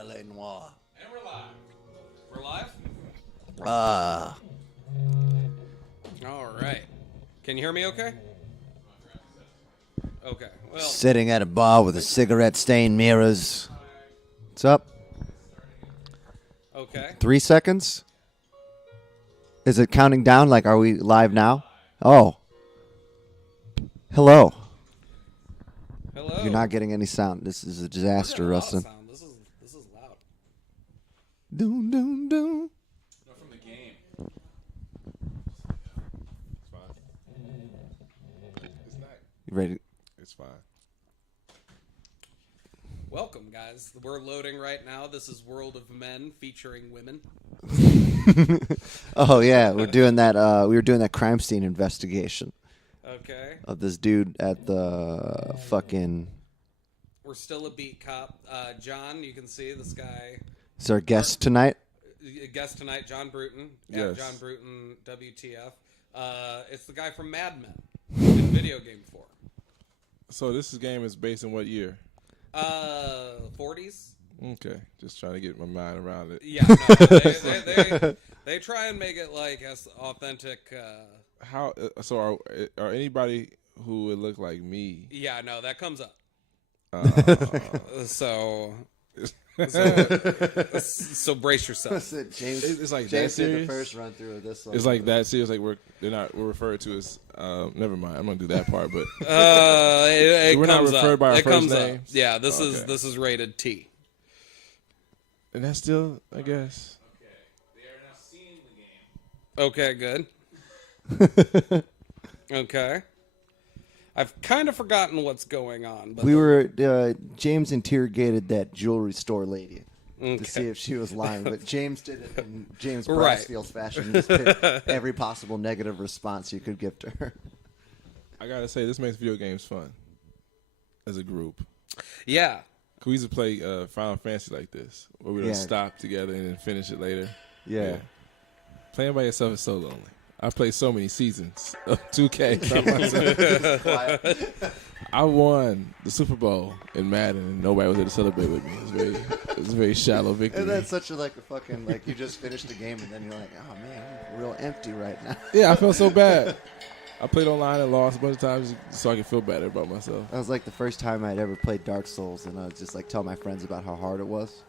L.A. Noire. And we're live. We're live? All right. Can you hear me okay? Okay. Well, Sitting at a bar with a cigarette-stained mirrors. What's up? okay. 3 seconds? Is it counting down? Like, are we live now? Oh. Hello. Hello. You're not getting any sound. This is a disaster, We're getting a lot of Rustin. sound. This is loud. Doom, doom, doom. No, from the game. It's fine. It's not. You ready? It's fine. Welcome, guys. We're loading right now. This is World of Men featuring women. Oh, yeah. We're doing that. We were doing that crime scene investigation Okay. of this dude at the fucking... We're still a beat cop. John, you can see this guy. Is our guest tonight? Guest tonight, John Bruton. Yes. John Bruton, WTF. It's the guy from Mad Men. In video game form. So this game is based in what year? 40s. Okay, just trying to get my mind around it. Yeah, no, they try and make it like as authentic. How? So are anybody who would look like me? Yeah, no, that comes up. Uh, So brace yourself. James, it's like that James did the serious. first run through of this one. It's like that serious. Like we're referred to as. Never mind. I'm gonna do that part. But It We're not comes referred up. by our It first comes up. names? Yeah, this Okay. is rated T. and that's still, I guess. Okay, good. Okay. I've kind of forgotten what's going on, but We were James interrogated that jewelry store lady Okay. to see if she was lying, but James did it in James Right. Brassfield's fashion. He just picked every possible negative response you could give to her. I gotta say, this makes video games fun. As a group, yeah. we used to play Final Fantasy like this, where we would Yeah. stop together and then finish it later. Yeah. Playing by yourself is so lonely. I played so many seasons of 2K by myself. I won the Super Bowl in Madden, and nobody was there to celebrate with me. It was a very shallow victory. And that's such a like a fucking like you just finished the game and then you're like, oh man, I'm real empty right now. Yeah, I felt so bad. I played online and lost a bunch of times so I could feel better about myself. That was like the first time I'd ever played Dark Souls, and I was just like tell my friends about how hard it was,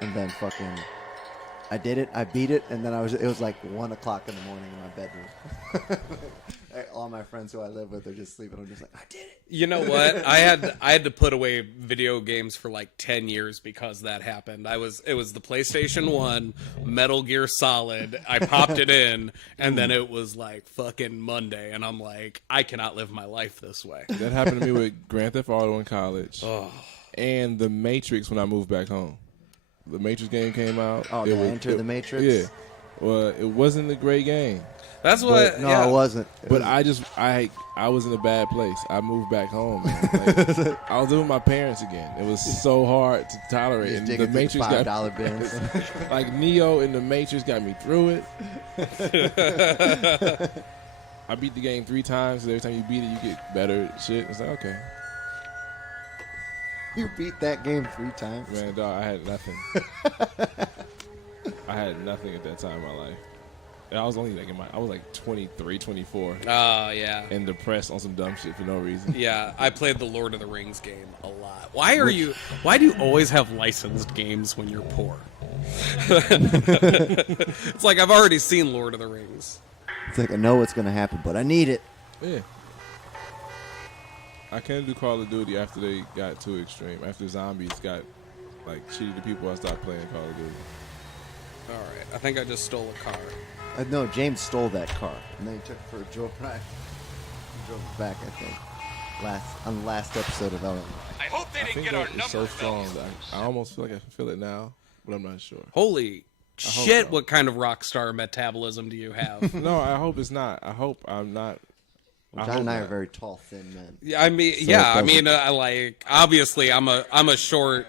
and then fucking. I did it. I beat it, and then it was like 1 o'clock in the morning in my bedroom. All my friends who I live with are just sleeping. I'm just like, I did it. You know what? I had to put away video games for like 10 years because that happened. It was the PlayStation 1 Metal Gear Solid. I popped it in and then it was like fucking Monday and I'm like, I cannot live my life this way. That happened to me with Grand Theft Auto in college Oh. and The Matrix when I moved back home. The Matrix game came out. Oh, Enter the Matrix? Yeah. Well, it wasn't a great game. That's what No, yeah. it wasn't. But I was in a bad place. I moved back home. Man. Like, I was living with my parents again. It was so hard to tolerate. Just And digging the through Matrix the got $5 bins. like Neo in the Matrix got me through it. I beat the game 3 times. Every time you beat it, you get better shit. It's like okay, You beat that game 3 times. man, dog. I had nothing. I had nothing at that time in my life. And I was only like I was like 23, 24. Oh, yeah. And depressed on some dumb shit for no reason. Yeah, I played the Lord of the Rings game a lot. Why do you always have licensed games when you're poor? It's like I've already seen Lord of the Rings. It's like I know what's gonna happen, but I need it. Yeah. I can't do Call of Duty after they got too extreme. After zombies got like shitty to people, I stopped playing Call of Duty. All right, I think I just stole a car. No, James stole that car, and then he took it for a joyride. He drove it back, I think, on the last episode of Ellen. I hope they I didn't think get our that is numbers so strong wrong. that I almost feel like I can feel it now, but I'm not sure. Holy hope shit! so. What kind of rock star metabolism do you have? No, I hope it's not. I hope I'm not. John and I are very tall, thin men. Yeah, I mean, So yeah, it I mean, doesn't- like obviously, I'm a short.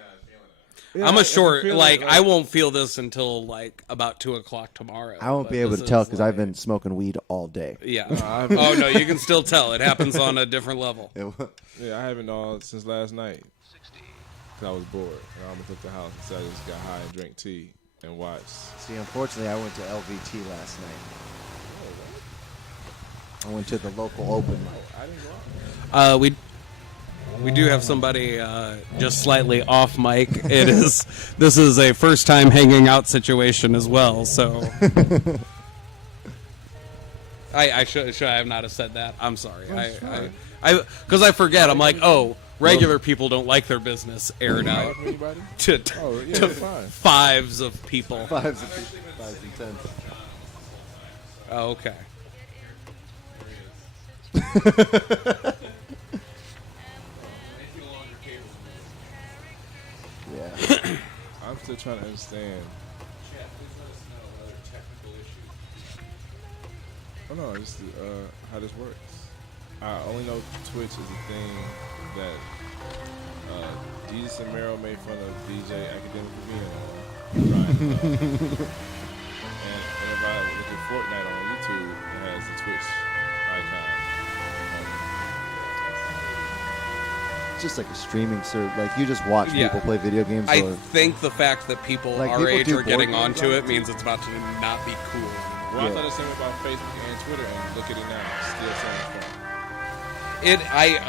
Yeah, I'm I a can short. feel Like it, I won't feel this until like about 2 o'clock tomorrow. I won't but be able this to tell is because I've like- been smoking weed all day. Yeah. I've- Oh no, you can still tell. It happens on a different level. Yeah, I haven't all since last night. because I was bored. And I almost left the house, so I just got high and drank tea and watched. See, unfortunately, I went to LVT last night. I went to the local open mic. I didn't go out. We do have somebody just slightly off mic. This is a first time hanging out situation as well. So I should have not have said that. I'm sorry. Because I forget. I'm like, oh, regular people don't like their business aired out to fives of people. Fives and tens. Oh, okay. Yeah. I'm still trying to understand. Oh no, just how this works. I only know Twitch is a thing that Jesus and Mero made fun of DJ Academic for being on. Right. And whenever I look at Fortnite on YouTube, it has the Twitch icon. It's just like a streaming service. Like you just watch people play video games. I or, think the fact that people Like, our people age do are getting board onto games it on means it's about to not be cool. Well, I thought the same about Facebook and Twitter, and look at it now, still saying fun.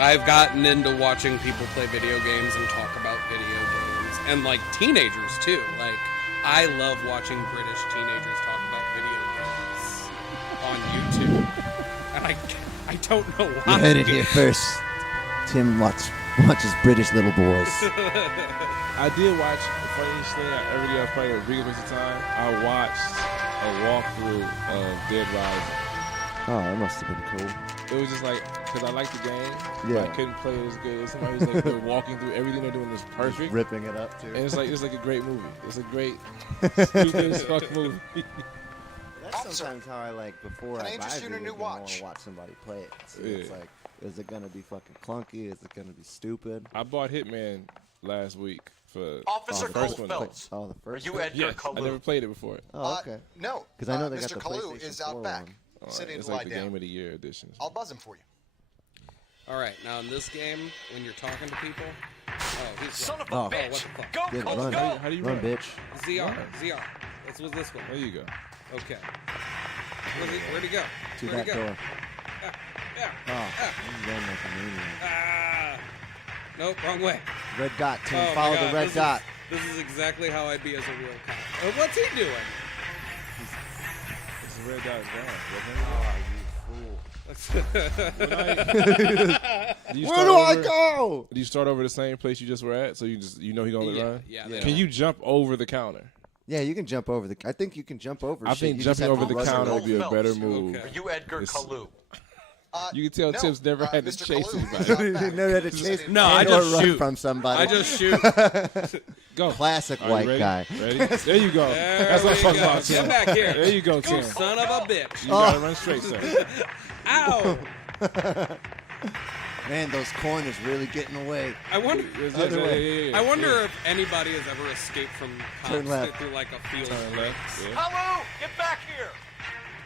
I've gotten into watching people play video games and talk about video games, and like teenagers too. Like I love watching British teenagers talk about video games on YouTube, and I don't know why. You heard it here first. Tim watches British little boys. I did watch the funniest thing I ever did. I was probably a big waste of time. I watched a walkthrough of Dead Rising. Oh, that must have been cool. It was just like, because I liked the game, but Yeah. I couldn't play it as good as somebody who's like, they're walking through everything they're doing is perfect. Ripping it up too. And it's like a great movie. It's a great, stupid as fuck movie. That's sometimes how I like before Can I I buy interest you in a video new game, I want watch? to watch somebody play it. So Yeah. it's like, is it gonna be fucking clunky? Is it gonna be stupid? I bought Hitman last week for Officer the first one. Goldfeld. Oh, the first. You one? Edgar Yes, I Kalu. never played it before. Oh, okay. No, Because I know they got Mr. the Kalu PlayStation is out 4 back, one. All right, sitting it's to like lie the down. Game of the Year edition. I'll buzz him for you. All right, now in this game, when you're talking to people, he's Son of a Oh. what the bitch! fuck? Go, Good, Colt, run. go! How do you Run, run? bitch. ZR. This was this one. There you go. Okay. Where'd he go? To Where'd that he go? door. Yeah. Oh, you run like a maniac. Ah. Nope, wrong way. Red dot, Tim. Oh my Follow God, the red dot. This is exactly how I'd be as a real cop. What's he doing? This is Red Dot is gone. Where do I go? Do you start over the same place you just were at? So you know he gonna Yeah, run? yeah. Yeah. Can you jump over the counter? Yeah, you can jump over the. I think you can jump over. I shit. think You just jumping have to over the run counter around. would be a better move. Okay. Are you Edgar It's- Kalu? You can tell no, Tim's never had to Mr. chase Kalu anybody. is out You back. didn't know how to chase. No, I and just or run shoot. from somebody. I just shoot. Go. Classic Are you white ready? guy. Ready? There you go. There That's what I'm we talking go. about, Tim. Get back here. There you go, Tim. Son of a bitch. You gotta run straight, sir. Ow. Man, those corners really getting away. I wonder. Other way. I wonder if anybody has ever escaped from Turn cops left. through like a field. Turn of left. bricks. Yeah. Hello, get back here!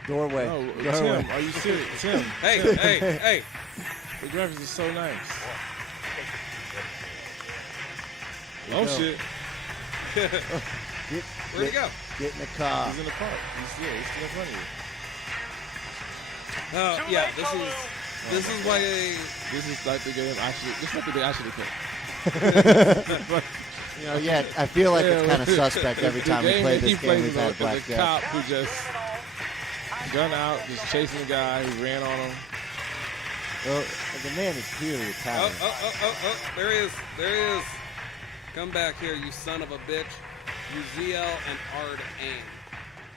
Doorway. No, Doorway. Tim, are you serious? Tim, Hey. the graphics are so nice. There Oh you go. shit, Where'd he go? Get in the car. he's in the park. He's still in front of you. Oh yeah. This is why. This is like the game actually. This is like the day I should have picked. You know, yeah, I feel like it's Yeah, kind of suspect every time we play this game. We've had black a death. cop who just gun out, just chasing the guy who ran on him. Well, the man is clearly Italian. Oh. There he is. Come back here, you son of a bitch. Uziel and Ard Aim.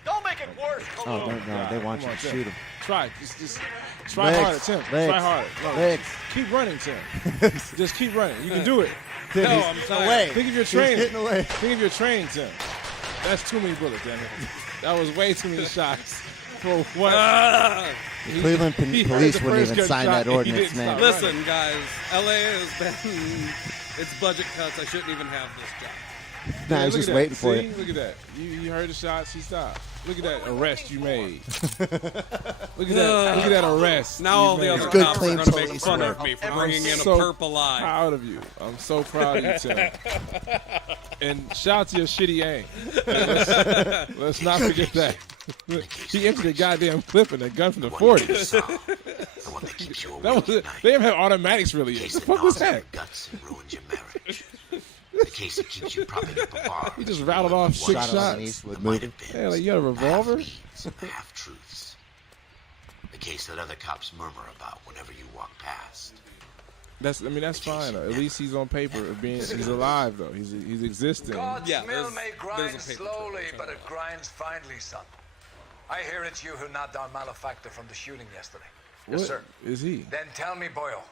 Don't make it worse, Oh, Kalu! no, they want Come you on, to Tim. shoot him. Try, just try Legs, harder, Tim. legs, Try harder. No, legs. Keep running, Tim. Just keep running. You can do it. Tim, No, he's I'm getting tired. away. Think of your He's training. getting away. Think of your training, Tim. That's too many bullets, damn it. That was way too many shots. For what? The Cleveland he heard police the wouldn't first even sign gunshot, that he ordinance, didn't man. stop. Listen, guys, LA has been. It's budget cuts. I shouldn't even have this job. Nah, he's look just at waiting that. for See? it. Look at that. You heard the shot. She stopped. Look at that arrest you made. Look at that. Look at that arrest. Now all the other Good cops are claim going to police make fun work. of me for I'm bringing in a so perp alive. proud of you. I'm so proud of you, Tim. And shout out to your shitty aim. Let's not forget that. He emptied a goddamn clip in a gun from the 40s. The one that keeps you That awake was at it. night. They didn't have automatics really yet. Case The that fuck was gnaws at that? your guts and ruins your marriage. The case that keeps you propping up a bar. He just rattled off 6 Shot it on shots. Eastwood Might movie. have been Yeah, like you got a revolver? half-means and half-truths. The case that other cops murmur about whenever you walk past. That's fine. Though. At least he's on paper. He's alive though. He's existing. God's Yeah, mill there's- may there's grind a paper slowly, trail. but it grinds finely, son. I hear it's you who knocked down Malefactor from the shooting yesterday. What Yes, sir. is he? Then tell me, Boyle.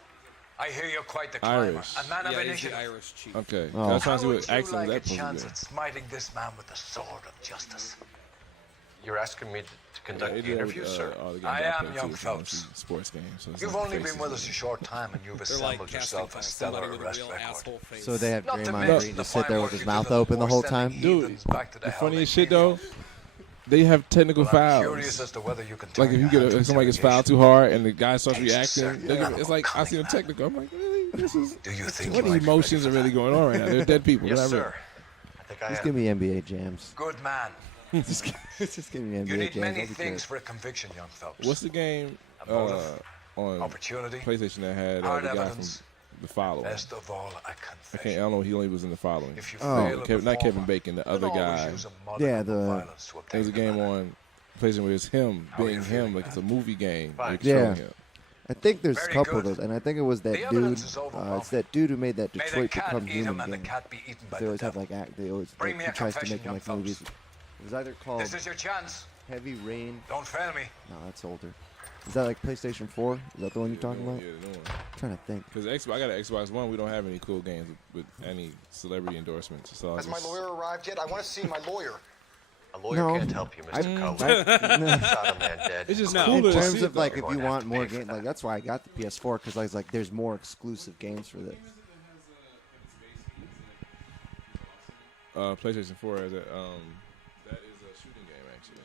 I hear you're quite the climber. Irish. A man of Yeah, he's the initiative. Irish chief. Okay. Oh. That's How trying to see would what you accent like a that chance supposed at smiting this man with the sword of justice? You're asking me to conduct to the interview, sir? all the games I am play, young too. It's Phelps. mostly sports games. So it's You've not only faces been with us and- a short time, and you've They're like assembled casting yourself a files. stellar Somebody with a arrest real record. asshole face. So they have Not to Draymond mention Green the just sit there fine with work his you mouth did on open the whole sending time. Dude, heathens back to the hell they funniest shit came though, from. they have technical Well, I'm fouls. curious as to whether you can Like turn if you your get hand to somebody gets fouled interrogation. too hard and the guy starts It's reacting, certain they give- it's like I coming see them back. technical. I'm like, really? This is Do you think what you might be emotions are ready for really that? going on right now? They're dead people. Yes, Whatever. sir. I think I Just am. give me NBA jams. Good man. just give me NBA You need jams. many I'll be things good. for a conviction, young Phelps. What's the game A motive, on opportunity, PlayStation that had hard the guy from evidence, the following? best of all, a I confession. don't know. He only was in the following. If you Oh. fail in Kevin, the not Kevin former, Bacon, the then other always guy. use a modicum Yeah, of the- violence to There's a obtain game the matter. on PlayStation where it's him How are being you him, feeling, like man? it's a movie game. Fine. You're controlling Yeah. him. I think there's a Very couple good. of those, and I think it was that The dude. evidence is overwhelming. It's that dude who made that May the Detroit cat Become eat him Human and the game. cat be eaten by They the always have devil. like they always Bring me he a tries to confession, make them young like movies. Phelps. It was either called This is your chance. Heavy Rain. Don't fail me. No, that's older. Is that like PlayStation 4? Is that the one you're talking about? Yeah, the new one. I'm trying to think. Because I got an Xbox One. We don't have any cool games with any celebrity endorsements. So I Has my just- lawyer arrived yet? I want to see my lawyer. A lawyer No. can't help you, I- Mr. Cullen. no. Shot a man dead. It's just No. cool In to terms see of it, like though. if You're you going to want have to more pay for games, that. like that's why I got the PS4 because I was like, there's more exclusive games for this. PlayStation 4 has a that is a shooting game actually.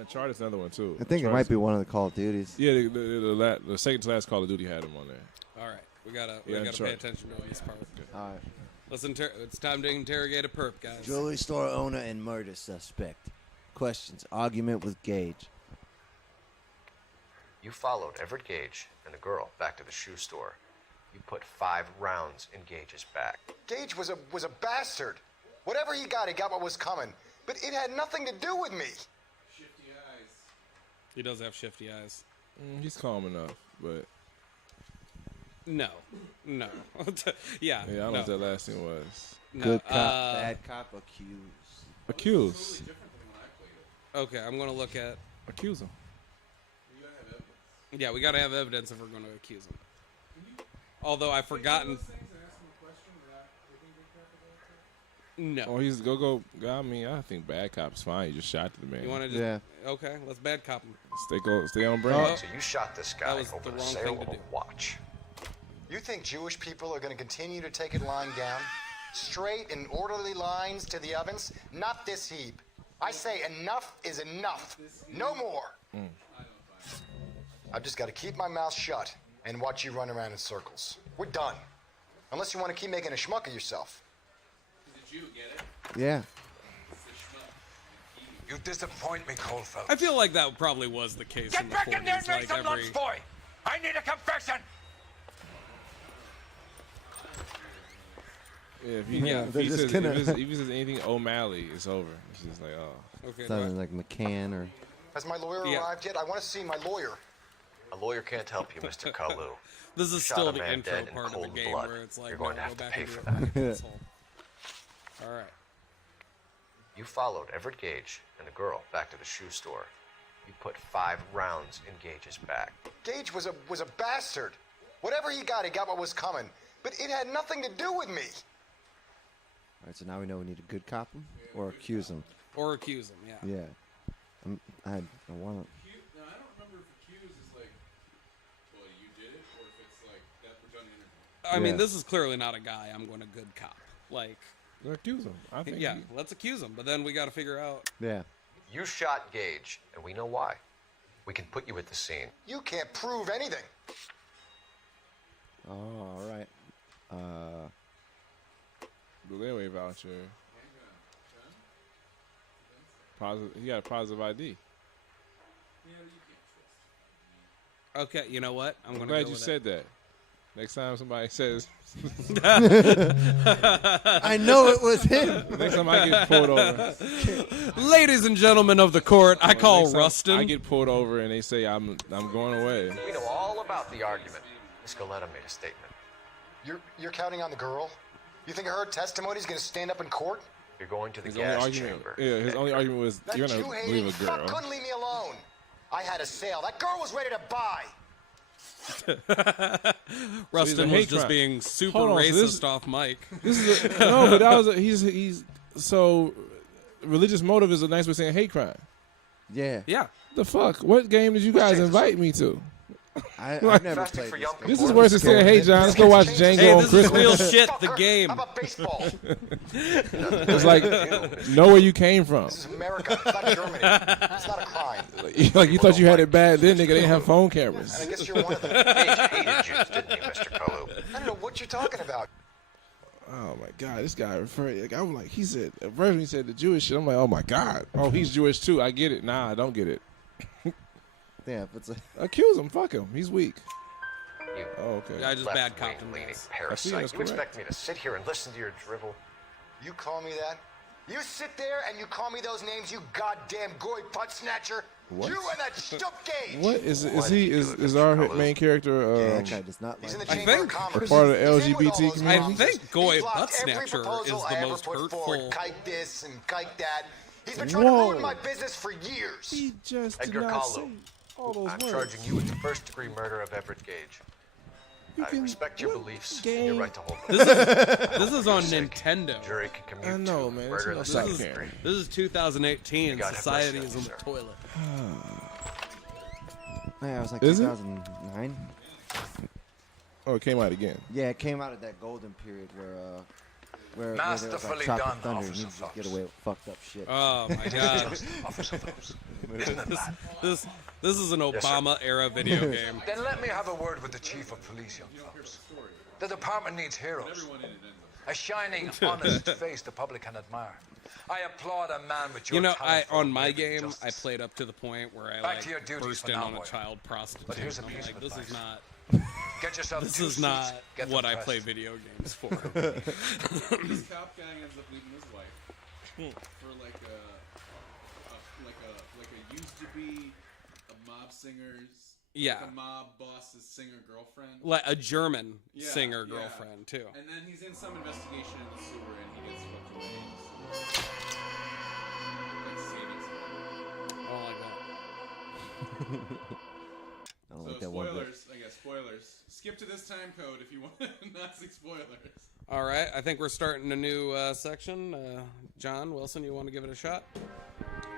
Uncharted's another one too. I think it might be one of the Call of Duties. Yeah, the second to last Call of Duty had them on there. All right, we gotta Yeah, pay sure. attention to this part. All right. It's time to interrogate a perp, guys. Jewelry store owner and murder suspect. Questions. Argument with Gage. You followed Everett Gage and the girl back to the shoe store. You put 5 rounds in Gage's back. Gage was a bastard. Whatever he got what was coming. But it had nothing to do with me. He does have shifty eyes. He's calm enough, but No. Yeah. yeah, I don't know no. what that last thing was. No, Good cop, bad cop, accused. Accuse. Okay, I'm gonna look at. Accuse him. Yeah, we gotta have evidence if we're gonna accuse him. Although I've forgotten. No. Oh, he's go. I mean, I think bad cop's fine. You just shot the man. You want to just? Yeah. Okay, let's bad cop him. stay on brand. So you shot this guy That was over the the wrong sale thing of to a do. watch. You think Jewish people are going to continue to take it lying down? Straight and orderly lines to the ovens? Not this heap. I say enough is enough. No more. I've just got to keep my mouth shut and watch you run around in circles. We're done. Unless you want to keep making a schmuck of yourself. Yeah. You disappoint me, Coldfeld. I feel like that probably was the case in Get the back in there 40s. and make Like some every. lunch, boy. I need a confession. Yeah, if he, Yeah, if they're he just says, gonna- if he says anything O'Malley, it's over. It's just like, oh. Okay. Sounded like McCann or. Has my lawyer Yeah. arrived yet? I want to see my lawyer. A lawyer can't help you, Mr. Kalu. This is Shot still a the man intro dead in part of the cold game blood. where it's like, You're going no, to have go to back pay and do for it that. back, asshole. All right. You followed Everett Gage and the girl back to the shoe store. You put 5 rounds in Gage's back. Gage was a bastard. Whatever he got what was coming. But it had nothing to do with me. All right, so now we know we need to good cop him or accuse him. Or accuse him, yeah. Yeah. I want to. No, I don't remember if accuse is like, well, you did it, or if it's like that we're done interview. I mean, Yeah. this is clearly not a guy I'm going to good cop. Like, Accuse him. I think. yeah, let's accuse him. But then we got to figure out. Yeah. You shot Gage, and we know why. We can put you at the scene. You can't prove anything. Oh, all right. Blue Airway voucher. Positive. He got a positive ID. Okay, you know what? I'm I'm gonna glad go you with said that. Next time somebody says, I know it was him. next time I get pulled over, it. Ladies and gentlemen of the court, I call next time Rustin. I get pulled over and they say I'm going away. We know all about the argument. Miss Goleta made a statement. You're counting on the girl? You think her testimony is going to stand up in court? You're going to the His only gas argument, chamber. yeah, his only argument was That you're gonna Jew-hating believe a fuck girl. couldn't leave me alone. I had a sale. That girl was ready to buy. Rustin hate was just crime. being super Hold on, so racist this- off mic. This is no, but that was he's so religious motive is a nice way of saying hate crime. Yeah. Yeah. The fuck? What game did you guys invite me to? I've never Fasting played for this young game. This is people. worse than saying, "Hey, John, let's go watch Django Hey, on this is Christmas." real shit. The Fucker, game. How about baseball? It's like know where you came from. This is America. It's not Germany. It's not a crime. Like you thought you had it bad then, nigga. They didn't have phone And I cameras. guess you're one of them. Gage hated Jews, didn't he, Mr. Kalu? I don't know what you're talking about. Oh my god, this guy referred. Like, I'm like, he said at first when he said the Jewish shit. I'm like, oh my god. Oh, he's Jewish too. I get it. Nah, I don't get it. Yeah, if it's a, Accuse him. Fuck him. He's weak. You Oh, okay. I just bad copped him. left-wing leaning that's parasite. You correct. expect me to sit here and listen to your drivel? You call me that? You sit there and you call me those names, you goddamn goy putt snatcher? What? You and that Stup Gage! What is Why he? did you Is do it, is Mr. our Kalu? main character? that guy does not He's in like the I Chamber think of Commerce. part of the He's in with all LGBT those community? I monsters. think Goy He's blocked Butt every Snatcher proposal is I the ever most put hurtful. forward. Kite this and kite that. He's been trying Whoa. to ruin my business for years. He just Edgar did not Kalu. say all those I'm words. charging you with the first-degree murder of Everett Gage. You I can- respect your what beliefs and game? your right to hold them. This is on sake, Nintendo. Jury can commute I know, to man. murder It's the no second side degree. camera. This is 2018. You gotta have Society mercy is on in me, the sir. toilet. Yeah, it was like Is it? 2009. Oh, it came out again. Yeah, it came out of that golden period where there was Masterfully like Tropic done, Thunder, and Officer you just Fox. get away with fucked up shit. Oh my god. Officer Phillips. Isn't it bad? This is an Obama era video game. Then let me have a word with the chief of police, young Phelps. The department needs heroes. A shining, honest face the public can admire. I applaud a man with your You know, talent for on my living game, justice. I played up to the point where I Back to your duties burst for in now, on a boy. child prostitute. But here's a I'm piece like, of this is advice. not Get yourself this two is seats, not get what them I play pressed. video games for. This cop guy ends up leaving his wife for like a used to be a mob singer's Yeah. like a mob boss's singer girlfriend. Like a German Yeah, singer yeah. girlfriend too. And then he's in some investigation in the sewer and he gets swept away. So, like saving someone. I don't like that. I don't So like that one bit. spoilers, I guess spoilers. Skip to this time code if you want to not see spoilers. All right, I think we're starting a new section. John Wilson, you want to give it a shot?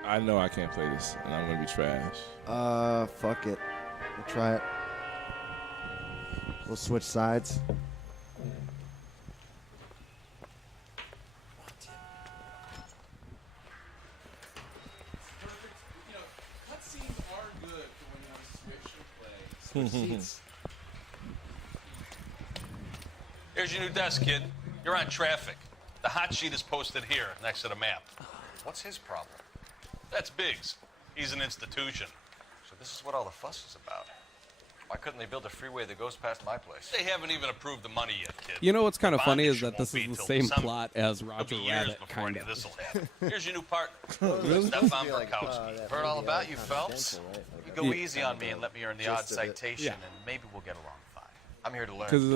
I know I can't play this, and I'm gonna be trash. Fuck it. We'll try it. We'll switch sides. Perfect. You know, cutscenes are good for when you want to switch and play. Switch seats. Here's your new desk, kid. You're on traffic. The hot sheet is posted here, next to the map. What's his problem? That's Biggs. He's an institution. So this is what all the fuss is about. Why couldn't they build a freeway that goes past my place? They haven't even approved the money yet, kid. You know what's kind of funny is Bondage that this won't is be the till same December. plot as It'll Roger be years Rabbit, before kind any of of. this will happen. Here's your new partner, Really? Stefan Feel like, Burkowski. Heard all about you, Phelps. You go easy on me and let me earn the odd Gist of it. citation, Yeah. and maybe we'll get along fine. I'm here to learn. Because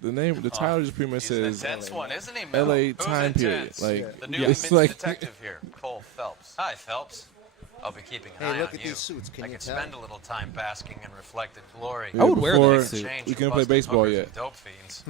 the name, the title just pretty much He's an says intense one, isn't he, Mel? L.A. Who's time period. intense? Like, The yeah, newly it's minted like detective here, Cole Phelps. Hi, Phelps. I'll be keeping an eye Hey, look on at you. these suits. Can I you can tell? spend a little time basking in reflected glory. yeah, I would wear that before suit. Change we from couldn't play busting baseball hookers yet. and dope fiends.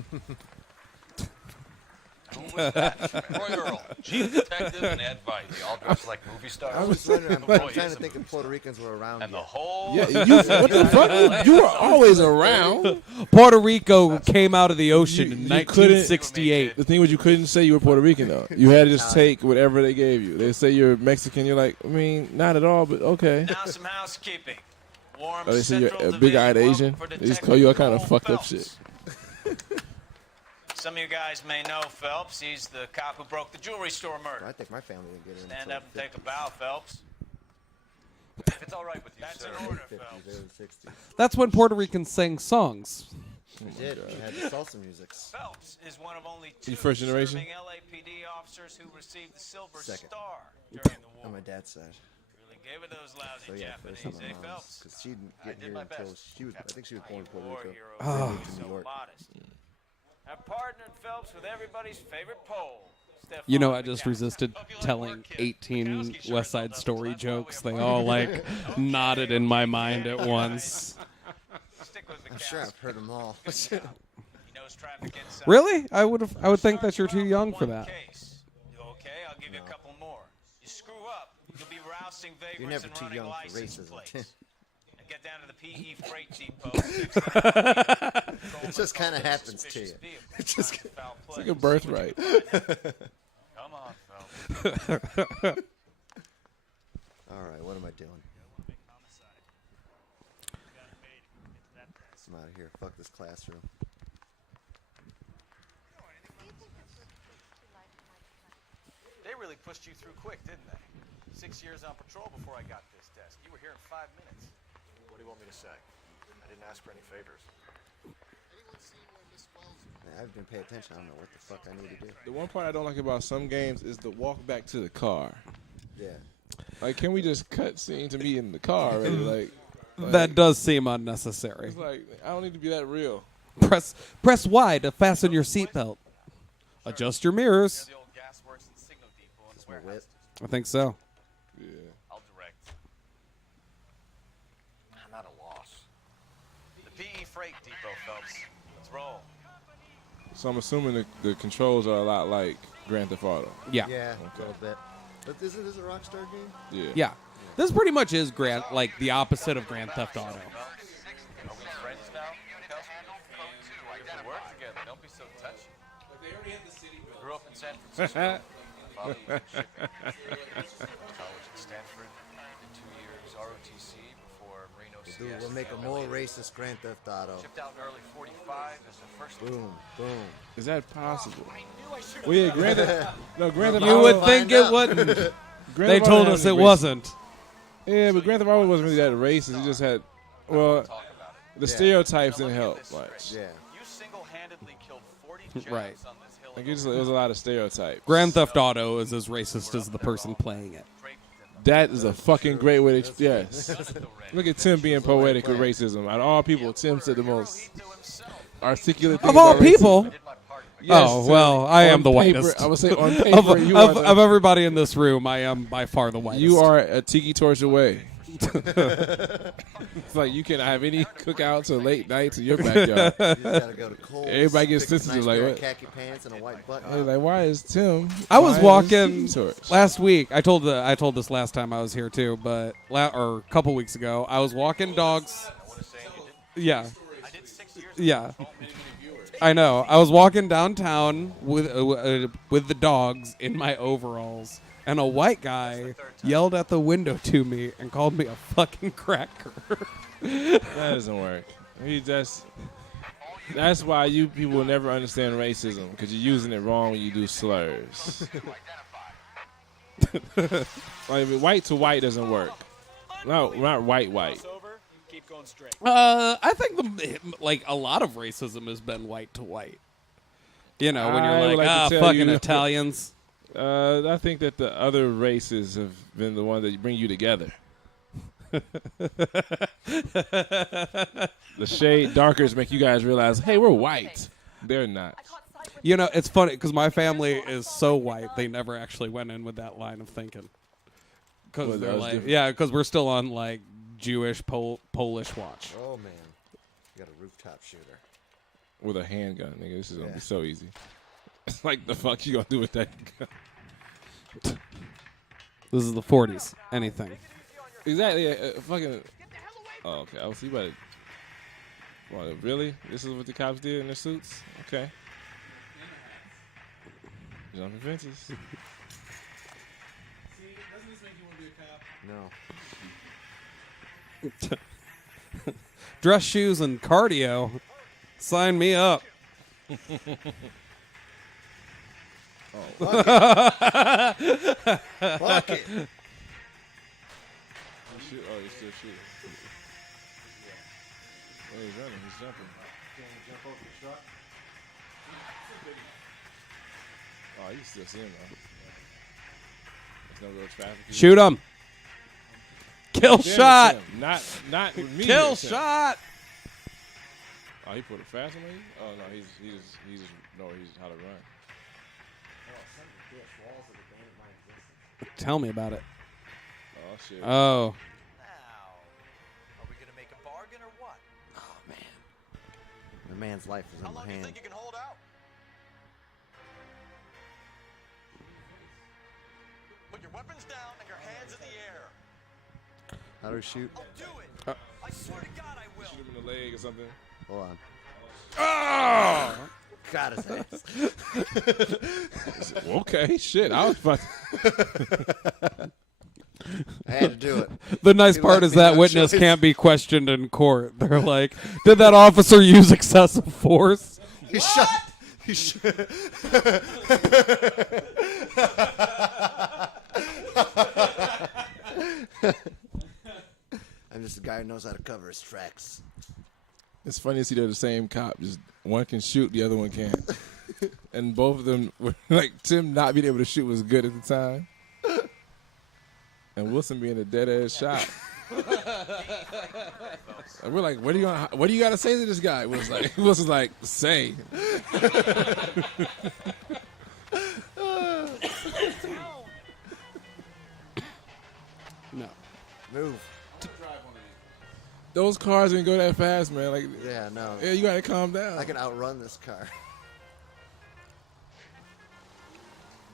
Who was that? Roy Earl, chief detective and advice. They all dressed like movie stars. I was wondering. I'm Boy, trying yes, to think if Puerto Ricans were around. And the yet. whole... Yeah, what the fuck? You were always around. Puerto Rico came out of the ocean in You couldn't- 1968. The thing was, you couldn't say you were Puerto Rican though. You had to just take whatever they gave you. They say you're Mexican. You're like, I mean, not at all, but okay. Now some housekeeping. Warm Or they say you're Central a big-eyed Division Asian. welcome for They just call you all kind of Detective fucked up Phelps. shit. Some of you guys may know Phelps. He's the cop who broke the jewelry store murder. I think my family would get in. Stand up and take a bow, Phelps. If it's all right with you, That's sir. an order, 50s, Phelps. early 60s. That's when Puerto Ricans sang songs. We did. We had the salsa music. Phelps is one of only two You first generation? serving LAPD officers who received the Silver Second. Star during the war. On my dad's side. Really gave it those lousy So yeah, first Japanese, time eh, my mom's, Phelps? because she didn't get did here my until best. she was. I think she was born in Puerto War Rico. hero, They moved to so New York. modest. I partnered Phelps with everybody's favorite pole. You know, Stefan I just McCaffrey. resisted telling 18 West Side Story jokes. They all like nodded in my mind at once. Stick with I'm sure I've heard them all. He knows traffic inside. Really? I would think that you're too young for that. Case. You okay? I'll give you a couple more. You screw up, you'll be rousing vagrants You're never and too running young for license racism, plates. Tim. And get down to the PE freight depot. It just kind of happens to you. It just. It's like a birthright. Come on, Phelps. All right, what am I doing? I'm out of here. Fuck this classroom. They really pushed you through quick, didn't they? 6 years on patrol before I got this desk. You were here in 5 minutes. What do you want me to say? I didn't ask for any favors. I haven't been paying attention. I don't know what the fuck I need to do. The one part I don't like about some games is the walk back to the car. Yeah. Like, can we just cut scene to me in the car already? Like That does seem unnecessary. it's like I don't need to be that real. Press Y to fasten your seatbelt. Adjust your mirrors. The old gasworks and signal depot and It's my warehouse. whip. I think so. Yeah. I'll direct. I'm at a loss. The PE freight depot, Phelps. Let's roll. So I'm assuming the controls are a lot like Grand Theft Auto. Yeah. Yeah, a little bit. But isn't this a Rockstar game? Yeah. Yeah. This pretty much is like the opposite of Grand Theft Auto. Are we friends now, Kelsey? We can work together. Don't be so touchy. They already had the city built. Grew up in San Francisco. Father was in shipping. College at Stanford. Did 2 years ROTC before Reno CS. Dude, we'll make a more racist Grand Theft Auto. Shipped out in early 45 as the first. Boom, boom. Is that possible? Well, yeah, Grand Theft. No, Grand Theft You Auto. would think it wouldn't. Grand They Theft Auto told had us any it racism. wasn't. Yeah, but Grand Theft Auto wasn't really that racist. He just had, well, the stereotypes didn't help much. Yeah. You single-handedly killed 40 Japs Right. on this hill. Like it was a lot of stereotypes. Grand Theft Auto is as racist as the person playing it. That is a fucking great way to. Yes. Look at Tim being poetic with racism. Out of all people, Tim said the most articulate thing Of all about racism. people. Yes, Oh, Tim, well, I am on the paper- whitest. I would say on paper, you are of everybody in this room, I am by far the whitest. you are a tiki torch away. It's like you cannot have any cookouts or late nights in your backyard. You just gotta go to Kohl's. Everybody gets pick a sensitive, nice like, pair of what? khaki pants and a white button. I was like, why is Tim? I was buying this walking tiki torch? last week. I told this last time I was here too, but or a couple weeks ago, I was walking dogs. Yeah, yeah. I know. I was walking downtown with the dogs in my overalls, and a white guy yelled at the window to me and called me a fucking cracker. That doesn't work. That's why you people will never understand racism, because you're using it wrong when you do slurs. Like white to white doesn't work. No, not white. Keep going straight. I think a lot of racism has been white to white. You know, when I you're would like, like to tell fucking you- Italians. I think that the other races have been the ones that bring you together. The shade darkers make you guys realize, hey, we're white. They're not. You know, it's funny because my family is so white, they never actually went in with that line of thinking. Because Well, they're that was like, different. yeah, because we're still on like Jewish Polish watch. Oh man, you got a rooftop shooter. With a handgun, nigga. This is going to be so easy. Like the fuck you gonna do with that gun? This is the 40s. Anything. Exactly. Fucking. Oh, okay. I was see about it. Well, really? This is what the cops did in their suits? Okay. Jumping fences. See, doesn't this make you want to be a cop? No. Dress shoes and cardio. Sign me up. Oh, Fuck it. Oh, he's still shooting. Oh, he's running. He's jumping. Jump over the truck. Oh, you can still see him though. There's no real traffic. Shoot him. Kill Damn, shot. Tim. Not with me. Kill here, Tim. shot. Oh, he put it fast on me? Oh no, he just know how to run. Tell me about it. Oh shit. Oh. Now, are we gonna make a bargain or what? Oh man. The man's life is How in my long do you hand. think you can hold out? Put your weapons down and your hands in the air. How do we shoot? I'll do it. I swear to God I will. Shoot him in the leg or something. Hold on. Oh! Got his ass. Okay, shit. I was about I had to do it. The nice He part left is me that no witness choice. can't be questioned in court. They're like, did that officer use excessive force? He shot. He shot. I'm just a guy who knows how to cover his tracks. It's funny to see they're the same cop. Just one can shoot, the other one can't. And both of them were like Tim not being able to shoot was good at the time. And Wilson being a dead ass shot. And we're like, what do you got to say to this guy? Wilson's like, say. No. Move. Those cars didn't go that fast, man. Like, Yeah, no. yeah, you gotta calm down. I can outrun this car.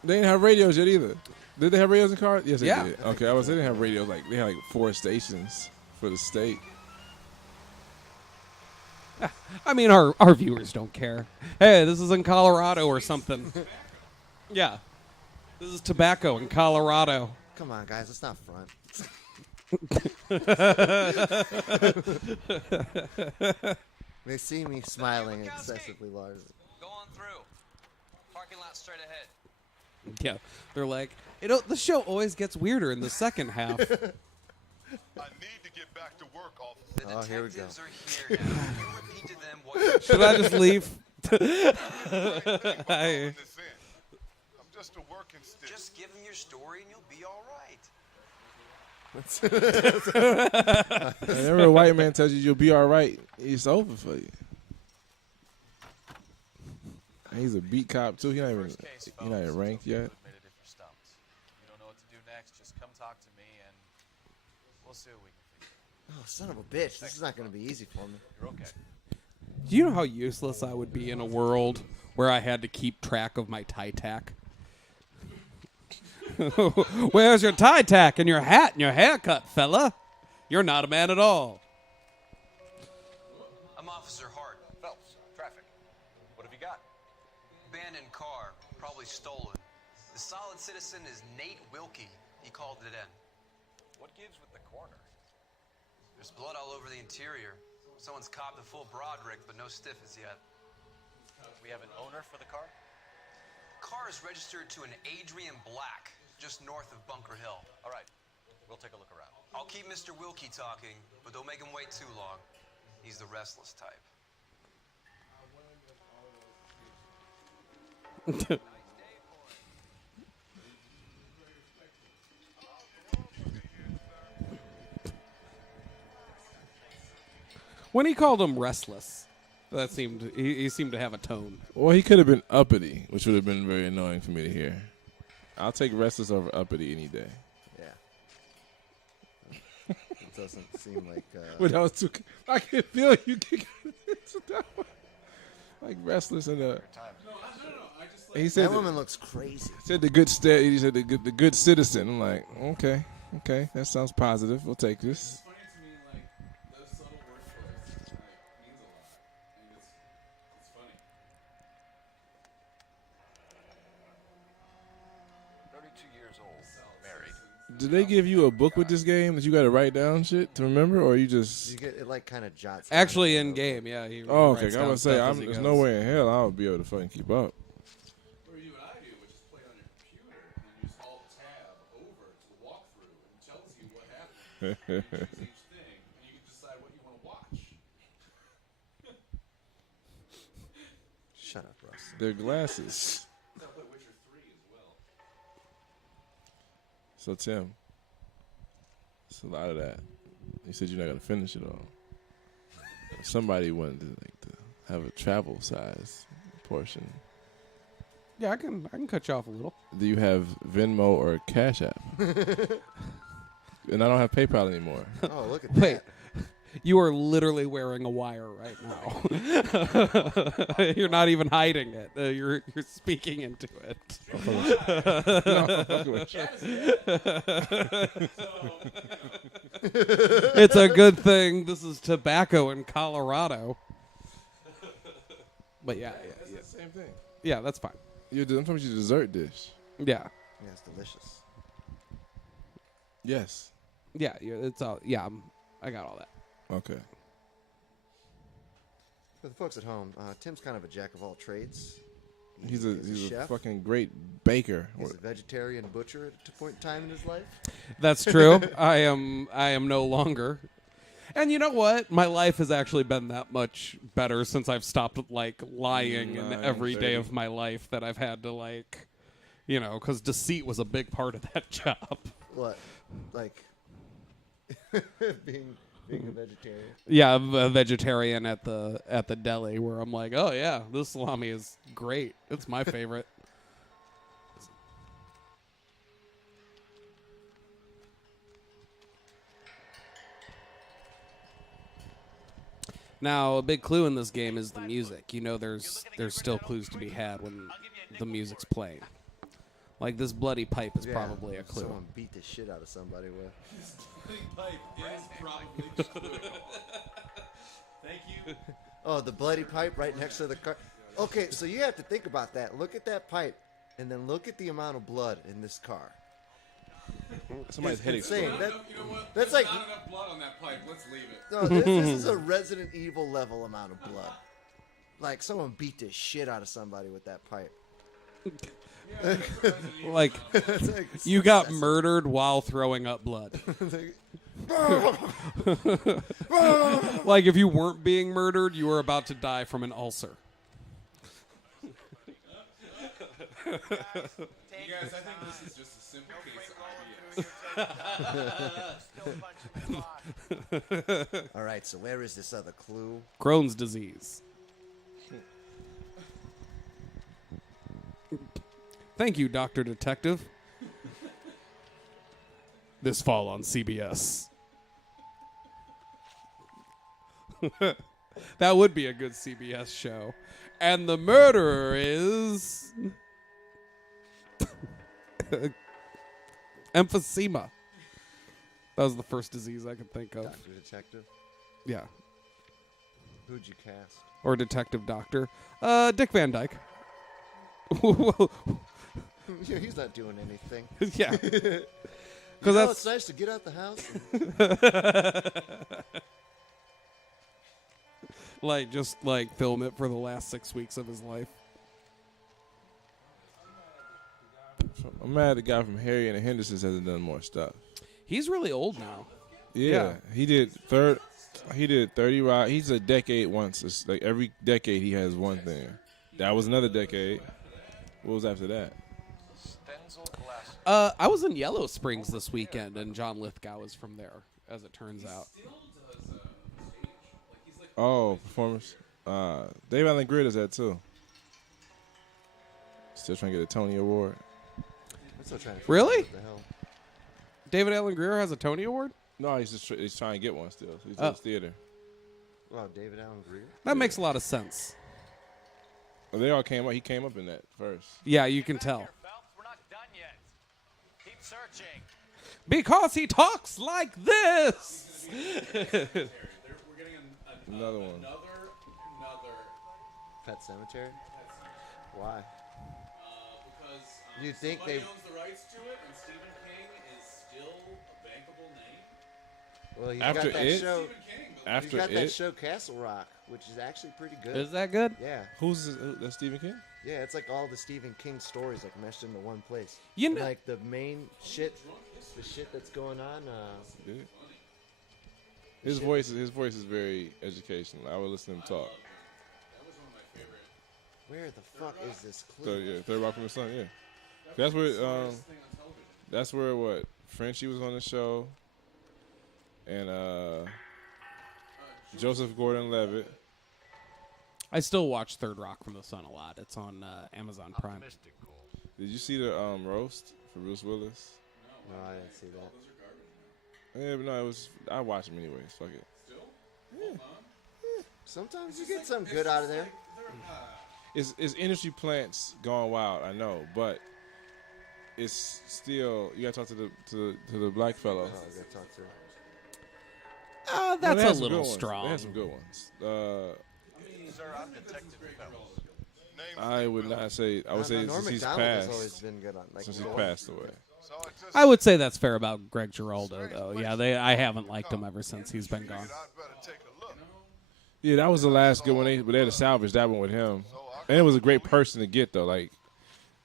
They didn't have radios yet either. Did they have radios in cars? Yes, they Yeah. did. Okay, they didn't have radios. Like they had like 4 stations for the state. I mean, our viewers don't care. Hey, this is in Colorado or something. Yeah. This is tobacco in Colorado. Come on, guys. Let's not front. They see me smiling excessively large. Go on through. Parking lot straight ahead. Yeah. They're like, the show always gets weirder in the second half. I need to get back to work, officer. Oh, here we go. Detectives are here now. You repeat to them what you Should I just leave? I'm just a working stick. Just give them your story and you'll be all right. Whenever a white man tells you you'll be all right, it's over for you. And he's a beat cop too. He's not even ranked yet. Admit it if you're stumped. You don't know what to do next, just come talk to me and we'll see what we can figure. Oh, son of a bitch. This is not going to be easy for me. You're okay. Do you know how useless I would be in a world where I had to keep track of my tie tack? Where's your tie tack and your hat and your haircut, fella? You're not a man at all. I'm Officer Hart. Phelps, traffic. What have you got? Abandoned car, probably stolen. The solid citizen is Nate Wilkie. He called it in. What gives with the corner? There's blood all over the interior. Someone's copped a full Broderick, but no stiff as yet. We have an owner for the car? Car is registered to an Adrian Black, just north of Bunker Hill. All right. We'll take a look around. I'll keep Mr. Wilkie talking, but don't make him wait too long. He's the restless type. When he called him restless, that seemed he seemed to have a tone. Well, he could have been uppity, which would have been very annoying for me to hear. I'll take restless over uppity any day. Yeah. It doesn't seem like. But that was too. I can feel you kicking into that one. Like restless and No, I just He said That woman looks crazy. Said the good he said the good citizen. I'm like, okay, that sounds positive. We'll take this. It's funny to me, like, those subtle word choice means a lot, and it's funny. 32 years old, married. Did they give you a book with this game that you got to write down shit to remember, or you just? You get it like kind of jots. Actually, in game, yeah. He Oh, okay. writes I down was gonna say, stuff as he there's goes. no way in hell I'll be able to fucking keep up. Or you do what I do, which is play on your computer and you just Alt-Tab over to the walkthrough and it tells you what happened. You choose each thing and you can decide what you want to watch. Shut up, Russ. Their glasses. I play Witcher 3 as well. So Tim, it's a lot of that. You said you're not gonna finish it all. Somebody wanted to have a travel size portion. Yeah, I can cut you off a little. Do you have Venmo or Cash App? And I don't have PayPal anymore. Oh, look at Wait, that. you are literally wearing a wire right now. You're not even hiding it. You're speaking into it. It's a good thing this is tobacco in Colorado. But yeah. It's the same thing. Yeah, that's fine. I'm talking about your dessert dish. Yeah. Yeah, it's delicious. Yes. Yeah, it's all. Yeah, I got all that. Okay. For the folks at home, Tim's kind of a jack of all trades. He's a chef. fucking great baker. He's a vegetarian butcher at a point in time in his life. That's true. I am no longer. And you know what? My life has actually been that much better since I've stopped like lying in every day of my life that I've had to like, because deceit was a big part of that job. What? Like being a vegetarian? Yeah, I'm a vegetarian at the deli where I'm like, oh yeah, this salami is great. It's my favorite. Now, a big clue in this game is the music. There's still clues to be had when the music's playing. Like this bloody pipe is probably a clue. Someone beat the shit out of somebody with. Pipe is probably the clue. Thank you. Oh, the bloody pipe right next to the car. Okay, so you have to think about that. Look at that pipe, and then look at the amount of blood in this car. Somebody's head insane. exploded. You know what? That's There's like not enough blood on that pipe. Let's leave it. no. This is a Resident Evil level amount of blood. Like someone beat the shit out of somebody with that pipe. Like you got murdered while throwing up blood. Like if you weren't being murdered, you were about to die from an ulcer. You guys, I think this is just a simple case of IBS. All right, so where is this other clue? Crohn's disease. Thank you, Dr. Detective. This fall on CBS. That would be a good CBS show. And the murderer is emphysema. That was the first disease I could think of. Dr. Detective? Yeah. Who'd you cast? Or Detective Doctor. Dick Van Dyke. He's not doing anything. Yeah. Because it's nice to get out the house. Just film it for the last 6 weeks of his life. I'm mad the guy from Harry and the Hendersons hasn't done more stuff. He's really old now. Yeah. He did 30 Rock. He's a decade once. It's like every decade he has one thing. That was another decade. What was after that? I was in Yellow Springs this weekend, and John Lithgow is from there, as it turns out. Oh, performance. Dave Allen Greer does that too. Still trying to get a Tony Award. I'm still trying to Really? what the hell. David Allen Greer has a Tony Award? No, he's trying to get one still. He's in theater. Wow, David Allen Greer? That makes a lot of sense. Well, they all came up. He came up in that first. Yeah, you can tell. We're not done yet. Keep searching. Because he talks like this. We're getting Another one. Another. Pet Cemetery. Why? Because You think somebody they? owns the rights to it, and Stephen King is still a bankable name. Well, he's After got that it? show. After He's got it? that show Castle Rock, which is actually pretty good. Is that good? Yeah. That's Stephen King? Yeah, it's like all the Stephen King stories like meshed into one place. You know- like the main shit, the shit that's going on. Dude. His voice is very educational. I would listen to him talk. Where the fuck is this So clue? yeah, Third Rock from the Sun. Yeah, that's where what Frenchie was on the show, and Joseph Gordon-Levitt. I still watch Third Rock from the Sun a lot. It's on Amazon Prime. Did you see the roast for Bruce Willis? No, I didn't see that. Yeah, but no, it was. I watch him anyways. Fuck it. Sometimes you get something good out of there. It's industry plants gone wild. I know, but it's still you gotta talk to the black fellow. Oh, I gotta talk to her. That's they had a some little good ones. strong. They had some good ones. Sir, I'm Detective Phelps. I would not say. I would say Norm since he's Macdonald has passed. always been good on. Like, Since he Norm. passed away. I would say that's fair about Greg Giraldo, though. Yeah, I haven't liked him ever since he's been gone. Yeah, that was the last good one. But they had to salvage that one with him, and it was a great person to get though. Like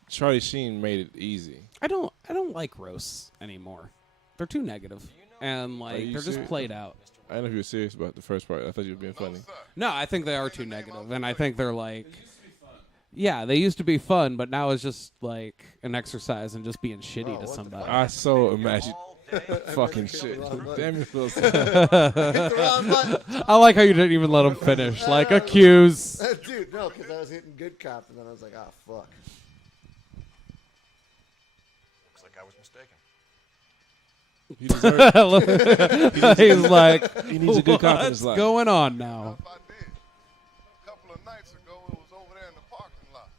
Charlie Sheen made it easy. I don't like roasts anymore. They're too negative, and like you they're just serious? played out. I don't know if you were serious about the first part. I thought you were being funny. No, I think they are too negative, and I think they're like, yeah, they used to be fun, but now it's just like an exercise and just being shitty to somebody. I so imagine fucking shit. Damn you, Wilson. I like how you didn't even let him finish. Like accuse. Dude, no, because I was hitting good cop, and then I was like, ah, fuck. Looks like I was mistaken. He deserves He's like, he needs a good cop in his what's life. going on now? If I did. A couple of nights ago, it was over there in the parking lot.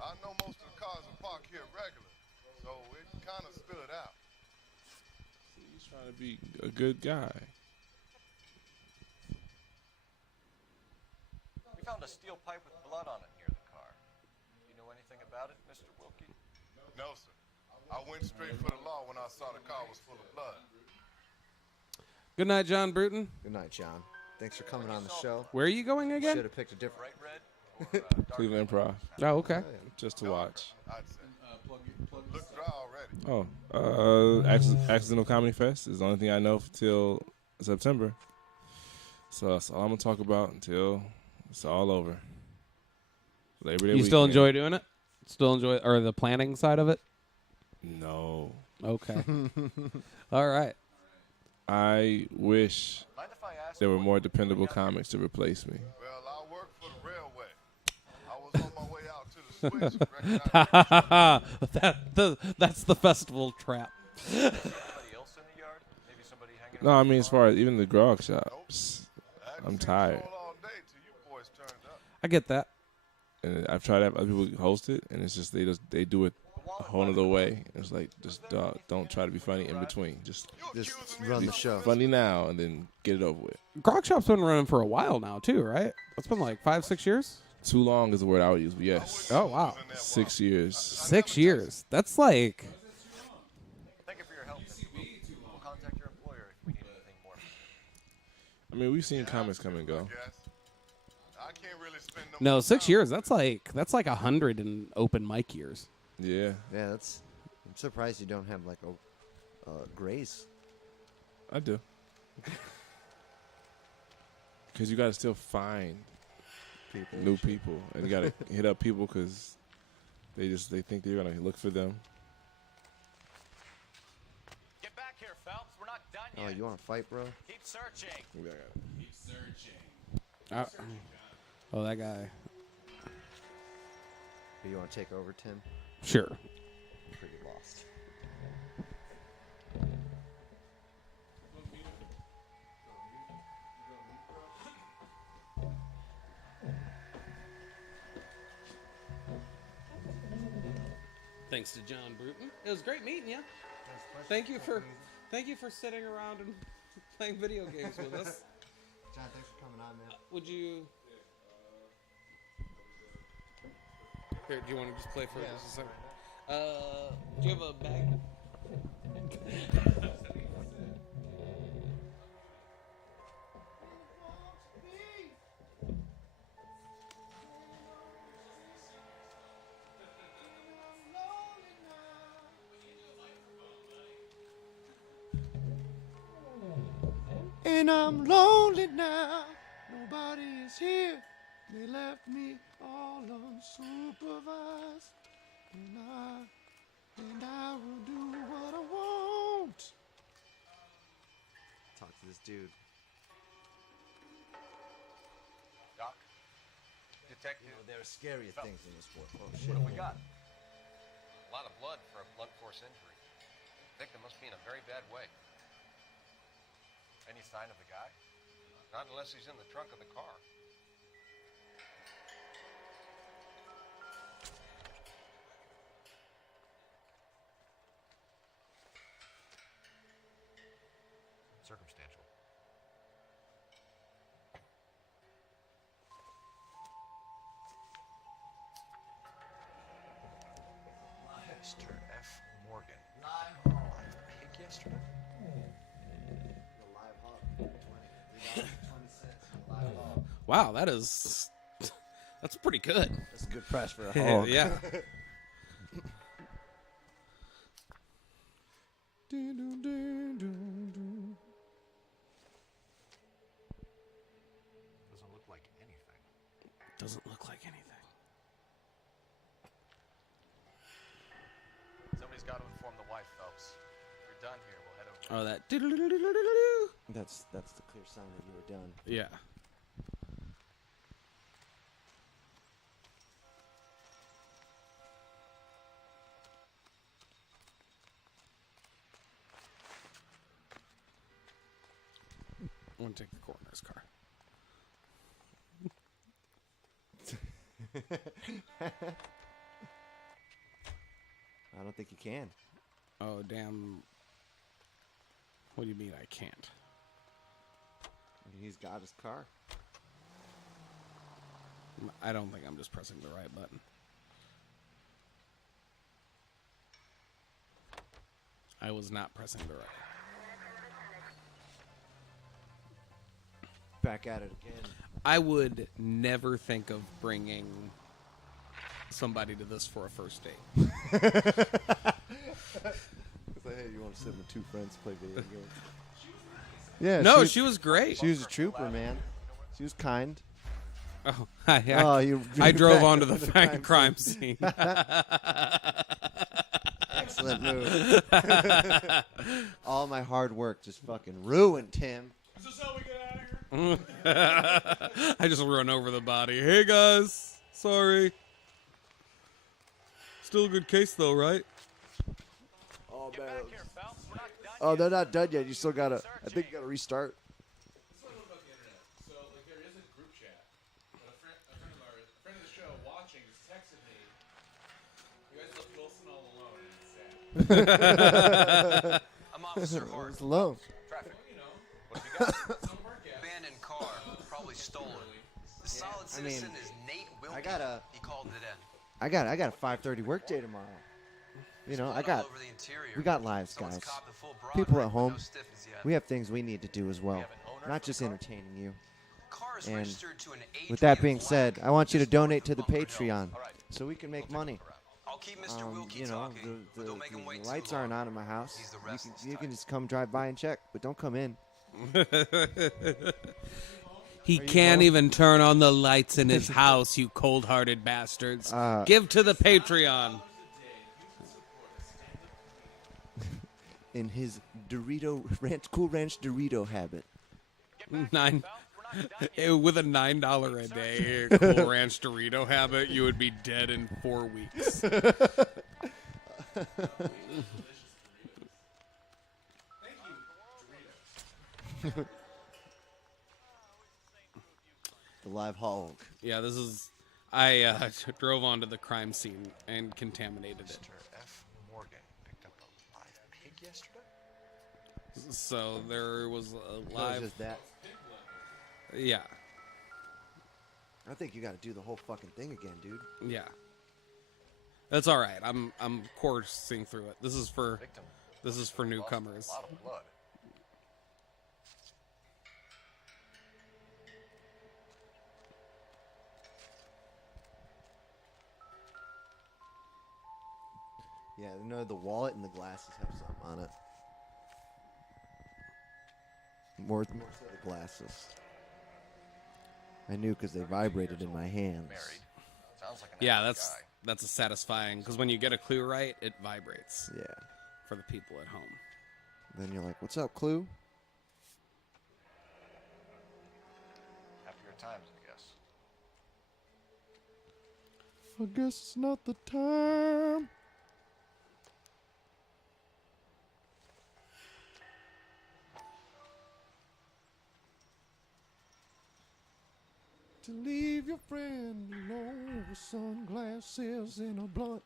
I know most of the cars are parked here regular, so it kind of stood out. He's trying to be a good guy. We found a steel pipe with blood on it near the car. You know anything about it, Mr. Wilkie? No, sir. I went straight for the law when I saw the car was full of blood. Good night, John Bruton. Good night, John. Thanks for coming on the show. Where are you going Should again? have picked a different. Bright red? Cleveland Improv, Oh, okay. just to watch. I'd say. Look dry already. Oh, Accidental Comedy Fest is the only thing I know till September. So that's all I'm gonna talk about until it's all over. Labor Day You still weekend. enjoy doing it? Still enjoy, or the planning side of it? No. Okay. All right. I wish Mind if I ask there were what more you were dependable doing down comics to replace me. Well, I work for the railway. I was on my way out to the switch. That's the festival trap. there? Somebody else in the yard? Maybe somebody hanging No, I around mean the as bar? far as even the grog shops, I'm I'd tired. seen all day till you boys turned up. I get that. And I've tried to have other people host it, and it's just they do it a whole other way. It's like just don't try to be funny in between. Just Run the show. funny now and then get it over with. Grog Shop's been running for a while now, too, right? It's been like 5-6 years. Too long is the word I would use, but yes. Oh wow, 6 years. 6 years. That's like Thank you for your help. We'll contact your employer if we need anything more. I mean, we've seen comics come and go. Yes. I can't really spend no no more 6 time years. with That's like 100 in open mic years. Yeah, Yeah, that's. I'm surprised you don't have like a Grace. I do. Because you got to still find People. new people, and you got to hit up people because they think they're gonna look for them. Get back here, Phelps. We're not done Oh, yet. you want to fight, bro? Keep searching. Keep searching. Oh, that guy. Or you want to take over, Tim? Sure. I'm pretty lost. Thanks to John Bruton. It was great meeting you. Thank you for sitting around and playing video games with us. John, thanks for coming on, man. Would you? Here, do you want to just play for just a second? Do you have a bag? And I'm lonely now. Nobody is here. They left me all unsupervised. And I will do what I want. Talk to this dude. Doc, detective. You know, there are scarier things in this world. Oh, shit. What have we got? A lot of blood for a blunt force injury. Victim must be in a very bad way. Any sign of the guy? Not unless he's in the trunk of the car. Circumstantial. Mr. F. Morgan. Live pig yesterday? Wow, that's pretty good. That's a good price for a hog. Yeah. Doesn't look like anything. Doesn't look like anything. Somebody's got to inform the wife, Phelps. If you're done here, we'll head over. Oh, that. That's the clear sign that you were done. Yeah. I want to take the coroner's car. I don't think you can. Oh, damn. What do you mean I can't? He's got his car. I don't think I'm just pressing the right button. I was not pressing the right. Back at it again. I would never think of bringing somebody to this for a first date. It's like, hey, you want to sit with two friends play video games? Yeah. No, she was great. She was a trooper, man. She was kind. Oh, I drove onto the crime scene. Excellent move. All my hard work just fucking ruined, Tim. Is this how we get out of here? I just run over the body. Hey, guys. Sorry. Still a good case, though, right? Oh, man. Oh, they're not done yet. You still gotta. I think you gotta restart. This is what I love about the internet. So, like, there is a group chat. But a friend of the show watching just texted me. You guys left Wilson all alone. It's sad. I'm Officer Hart. It's low. Traffic. You know, What have you got? Abandoned car, probably stolen. The solid citizen is Nate Wilkie. He called it in. I got a 5:30 work day tomorrow. You know, we got lives, guys. People at home, we have things we need to do as well, not just entertaining you. And with that being said, I want you to donate to the Patreon so we can make money. You know, the lights aren't on in my house. You can just come drive by and check, but don't come in. He can't even turn on the lights in his house, you cold-hearted bastards. Give to the Patreon. In his Cool Ranch Dorito habit. With a $9 a day Cool Ranch Dorito habit, you would be dead in 4 weeks. The live hog. Yeah, this is. I drove onto the crime scene and contaminated it. Mr. F. yesterday? So there was a So it's live. just that. Yeah, I think you got to do the whole fucking thing again, dude. yeah. That's all right. I'm coursing through it. This is for newcomers. A lot of blood. Yeah, no, the wallet and the glasses have something on it. More so the glasses. I knew because they vibrated in my hands. Married. Sounds like an Yeah, average that's guy. that's a satisfying because when you get a clue right, it vibrates Yeah. for the people at home. Then you're like, "What's up, Clue?" Happier times, I guess. I guess it's not the time. To leave your friend alone with sunglasses and a blunt.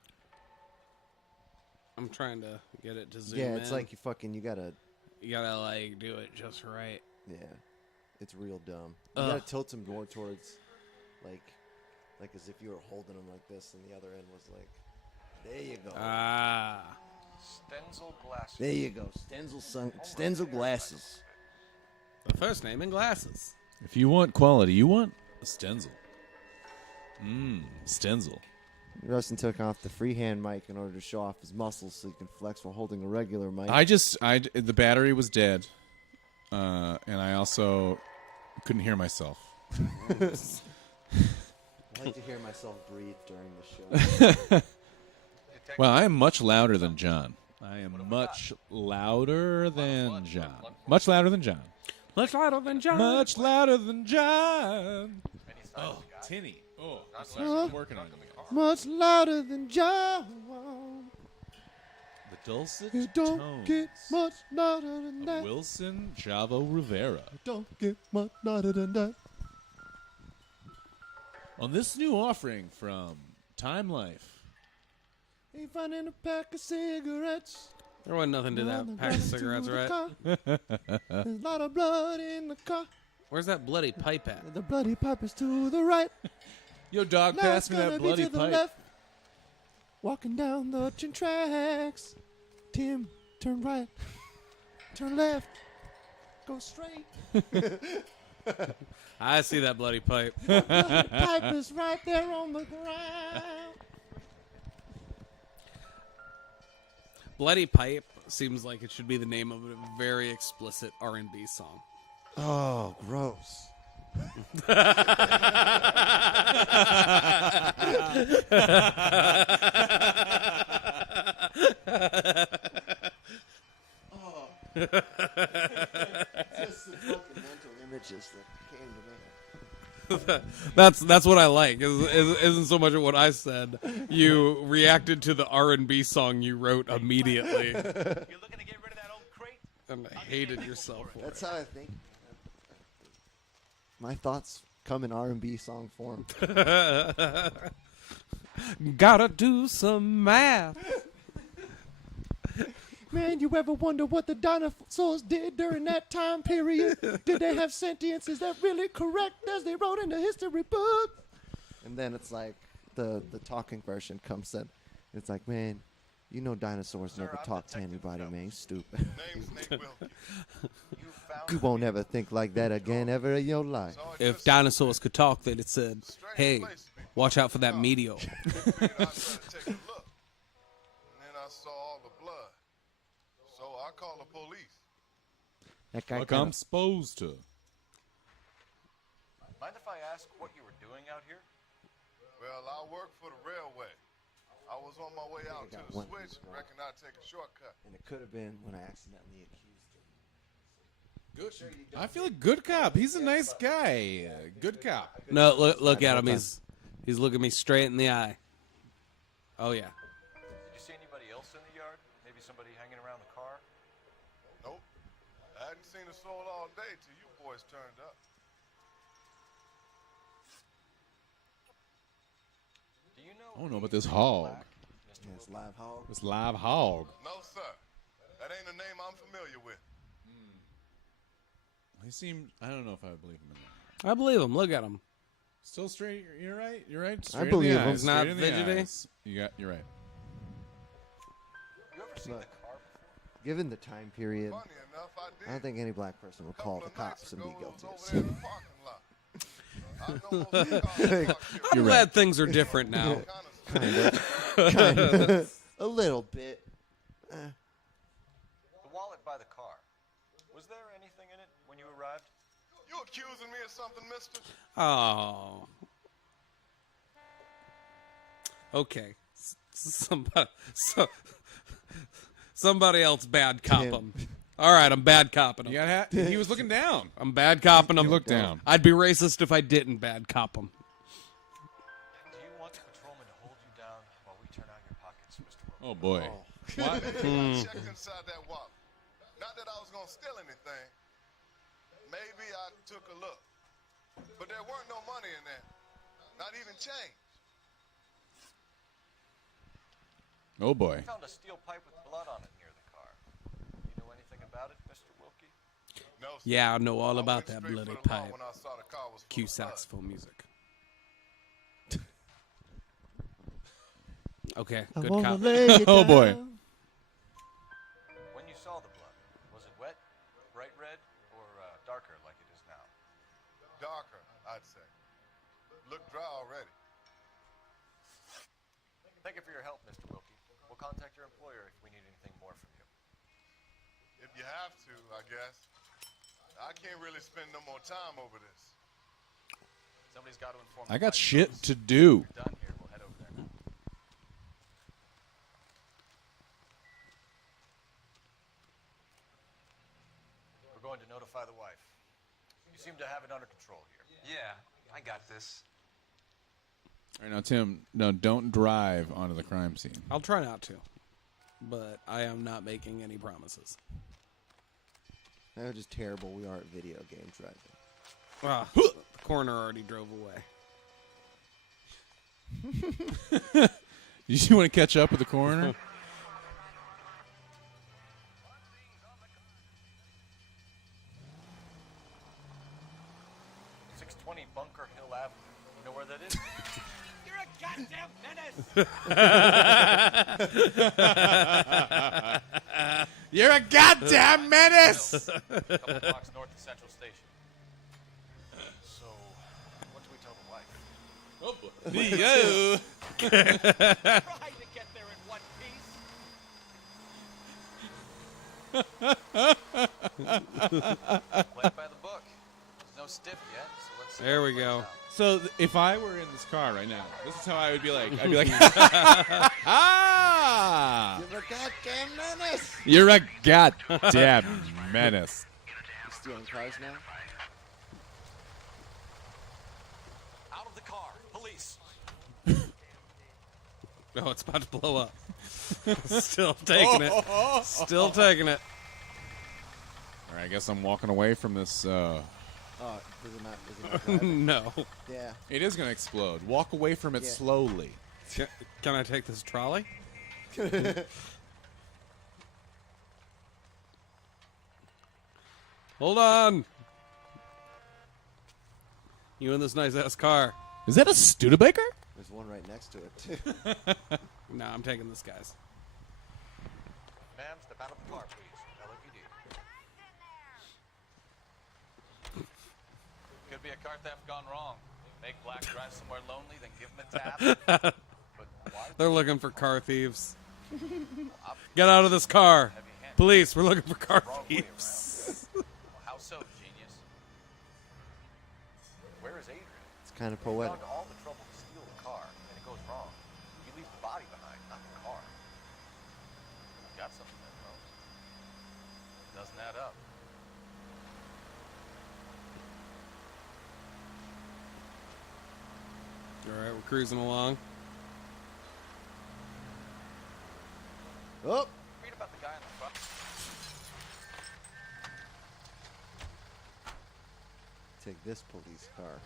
I'm trying to get it to zoom Yeah, it's in. like you gotta. You gotta like do it just right. Yeah, it's real dumb. You Ugh. gotta tilt him more towards, like as if you were holding him like this, and the other end was like, there you go. Ah. Stenzel glasses. There you go. Stenzel glasses. The first name in glasses. If you want quality, you want a Stenzel. Stenzel. Rustin took off the freehand mic in order to show off his muscles so he can flex while holding a regular mic. The battery was dead, and I also couldn't hear myself. I like to hear myself breathe during the show. Well, I am much louder than John. I am much louder than John. Much louder than John. Much louder than John. Much louder than John. Oh, tinny. Oh, I'm working on it. Much louder than John. The dulcet You don't tones get much louder than of that. Wilson Chavo Rivera. Don't get much louder than that. On this new offering from Time Life. Ain't finding a pack of cigarettes. There wasn't nothing to that pack of cigarettes, right? There's a lot of blood in the car. Where's that bloody pipe at? The bloody pipe is to the right. Yo, dog, Now pass it's me gonna that be bloody to the pipe. left. Walking down the train tracks. Tim, turn right. Turn left. Go straight. I see that bloody pipe. The bloody pipe is right there on the ground. Bloody Pipe seems like it should be the name of a very explicit R&B song. Oh, gross. Just the fucking mental images that came to me. That's what I like. Isn't so much of what I said. You reacted to the R&B song you wrote immediately. You're looking to get rid of that old crate? And hated yourself for That's it. how I think. My thoughts come in R&B song form. Gotta do some math. Man, you ever wonder what the dinosaurs did during that time period? Did they have sentience? Is that really correct as they wrote in the history book? And then it's like the talking version comes in. It's like, man, you know dinosaurs never talk to anybody, man. You stupid. You won't ever think like that again ever in your life. If dinosaurs could talk, they'd have said, hey, watch out for that meteor. I tried to take a look, and then I saw all the blood. So I called the police. That guy Like I'm supposed to. Mind if I ask what you were doing out here? Well, I work for the railway. I was on my way out to the one switch. Reckon I'd take a shortcut. And it could have been when I accidentally accused him. Good. I feel like good cop. He's a nice guy. Good cop. No, look at him. He's looking me straight in the eye. Oh, yeah. Did you see anybody else in the yard? Maybe somebody hanging around the car? Nope. I hadn't seen a soul all day till you boys turned up. Do you know? I don't know about this hog. Yeah, it's live hog. This live hog. No, sir. That That ain't a name I'm familiar with. He seemed. I don't know if I believe him in that. I believe him. Look at him. Still straight. You're right. You're right. I Straight in believe the him. eyes, Not straight in the fidgety? eyes. You're right. You ever seen But the car before? given the time period, Funny enough, I did. I don't think any black person would call the Couple of nights cops and be ago, it guilty was of over there in the parking lot. I know most of the cars parked here. I'm glad things are different now. kind of. A little bit. The wallet by the car. Was there anything in it when you arrived? You accusing me of something, mister? Oh. Okay. Somebody else bad cop him. All right, I'm bad copping him. You got he was looking down. I'm bad copping him. Look down. I'd be racist if I didn't bad cop him. Do you want the patrolman to hold you down while we turn out your pockets, Mr. Wilson? Oh boy. I checked inside that wallet. Not that I was gonna steal anything. Maybe I took a look. But there weren't no money in there. Not even change. Oh boy. We found a steel pipe with blood on it near the car. You know anything about it, Mr. Wilkie? No, sir. Yeah, I know all I about went that straight bloody for the law pipe. when I saw the car was full Cue of blood. saxophone music. Okay, I good wanna cop. lay you Oh boy. down. When you saw the blood, was it wet, bright red, or darker like it is now? Darker, I'd say. Look dry already. Thank you for your help, Mr. Wilkie. We'll contact your employer if we need anything more from you. If you have to, I guess. I can't really spend no more time over this. Somebody's got to inform I the got white shit folks. to do. We're done here. We'll head over there now. We're going to notify the wife. You seem to have it under control here. Yeah, I got this. All right, now Tim, no, don't drive onto the crime scene. I'll try not to, but I am not making any promises. They're just terrible. We are at video game driving. Ah, the coroner already drove away. You want to catch up with the coroner? 620 Bunker Hill Avenue. You know where that is? You're a goddamn menace! You're a goddamn menace. A couple blocks north of Central Station. So, what do we tell the wife? Oh boy. Try to get there in one piece. Play it by the book. There's no stiff yet, so let's see. There how we it plays go. out. So if I were in this car right now, this is how I would be like. I'd be like, ah! You're a goddamn menace. You're a goddamn menace. You stealing cars now? Out of the car. Police. Oh, it's about to blow up. Still taking it. Still taking it. All right, I guess I'm walking away from this. Oh, is it not driving? No. Yeah. It is going to explode. Walk away from it Yeah. slowly. Can I take this trolley? Hold on. You in this nice ass car? Is that a Studebaker? There's one right next to it, too. No, I'm taking this guy's. Ma'am, step out of the car, please. LAPD. Could be a car theft gone wrong. Make Black drive somewhere lonely, then give him a tap. But why? They're looking for car thieves. Get out of this car. Police, we're looking for car Wrong way thieves. around. Well, how so, genius? Where is Adrian? It's kind of You've poetic. gone to all the trouble to steal the car, and it goes wrong. You leave the body behind, not the car. I've got something that knows. Doesn't add up. All right, we're cruising along. Oh! Read about the guy in the front. Take this police car.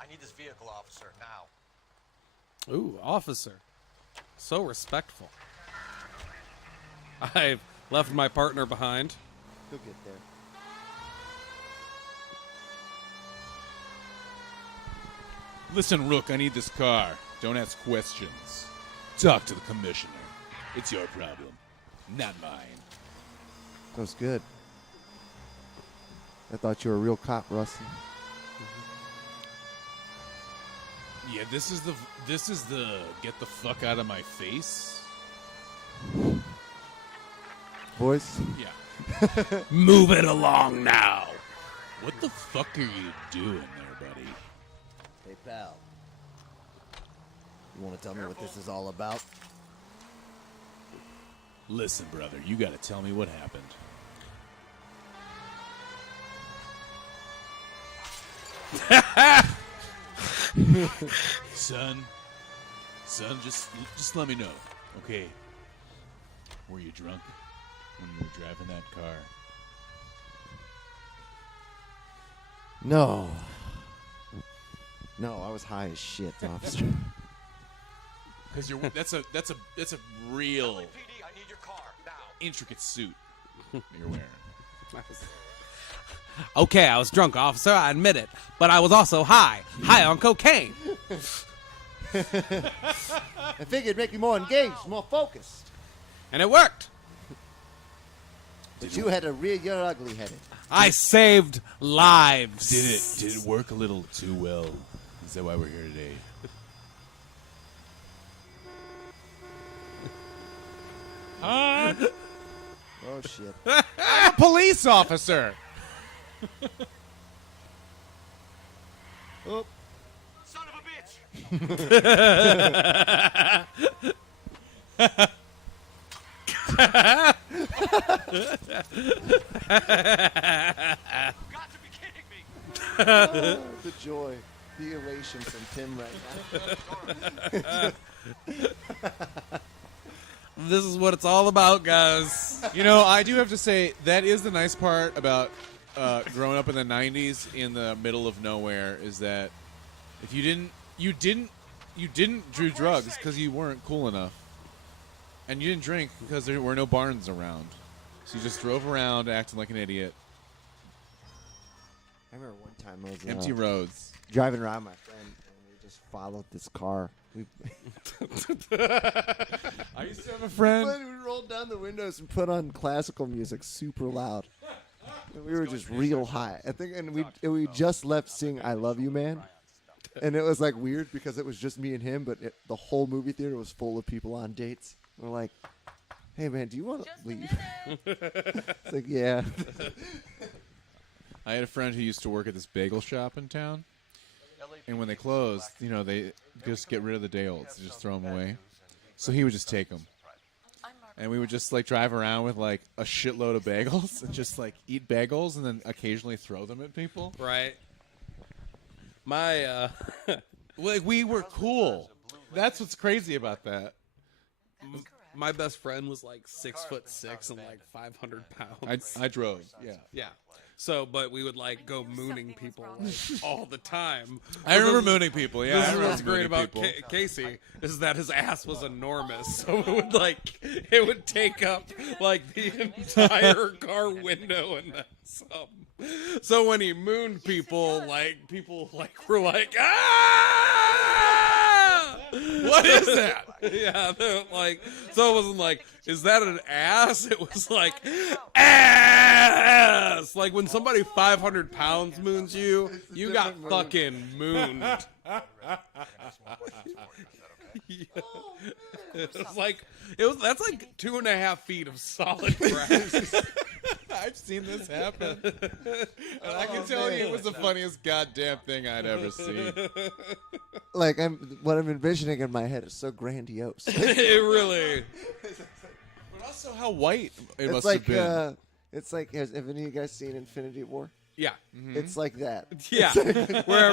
I need this vehicle, officer, now. Ooh, officer. So respectful. I've left my partner behind. He'll get there. Listen, Rook, I need this car. Don't ask questions. Talk to the commissioner. It's your problem, not mine. That was good. I thought you were a real cop, Rusty. Yeah, this is the get the fuck out of my face. Boys? Yeah. Move it along now. What the fuck are you doing there, buddy? Hey, pal. You want to tell me what this is all about? Listen, brother, you gotta tell me what happened. Son, just let me know, okay? Were you drunk when you were driving that car? No. No, I was high as shit, officer. Because that's a real LAPD, I need your car now. intricate suit you're wearing. Okay, I was drunk, officer. I admit it. But I was also high on cocaine. I figured it'd make you more engaged, more focused. And it worked. But you're ugly-headed. I saved lives. Did it work a little too well? Is that why we're here today? Oh, shit. I'm a police officer. Oh. Son of a Got to be kidding me. The joy, the elation from Tim right now. This is what it's all about, guys. You know, I do have to say that is the nice part about growing up in the 90s in the middle of nowhere is that if you didn't do drugs because you weren't cool enough, and you didn't drink because there were no barns around, so you just drove around acting like an idiot. I remember one time I was empty roads, driving around my friend, and we just followed this car. I used to have a friend. We rolled down the windows and put on classical music super loud. And we were just real high. I think, and we just left sing "I Love You, Man," and it was like weird because it was just me and him, but the whole movie theater was full of people on dates. We're like, "Hey, man, do you want to leave?" It's like, yeah. I had a friend who used to work at this bagel shop in town, and when they closed, you know, they just get rid of the day olds, just throw them away. So he would just take them, and we would just like drive around with like a shitload of bagels and just like eat bagels and then occasionally throw them at people. Right. My like we were cool. That's what's crazy about that. My best friend was like 6'6" and like 500 pounds. I drove. Yeah. Yeah. So, but we would like go mooning people like, all the time. I remember mooning people. Yeah, This I is remember what's great mooning about people. Casey is that his ass was enormous, so it would take up like the entire car window and then some. So when he mooned people were like, ah! What is that? Yeah, like, so it wasn't like, is that an ass? It was like, ass! Like when somebody 500 pounds moons you, you got fucking mooned. Yeah. That's like 2.5 feet of solid grass. I've seen this happen. And I can tell you it was the funniest goddamn thing I'd ever seen. Like what I'm envisioning in my head is so grandiose. It really. But also how white it must like, have been. It's like, have any of you guys seen Infinity War? Yeah. Mm-hmm. It's like that. Yeah. where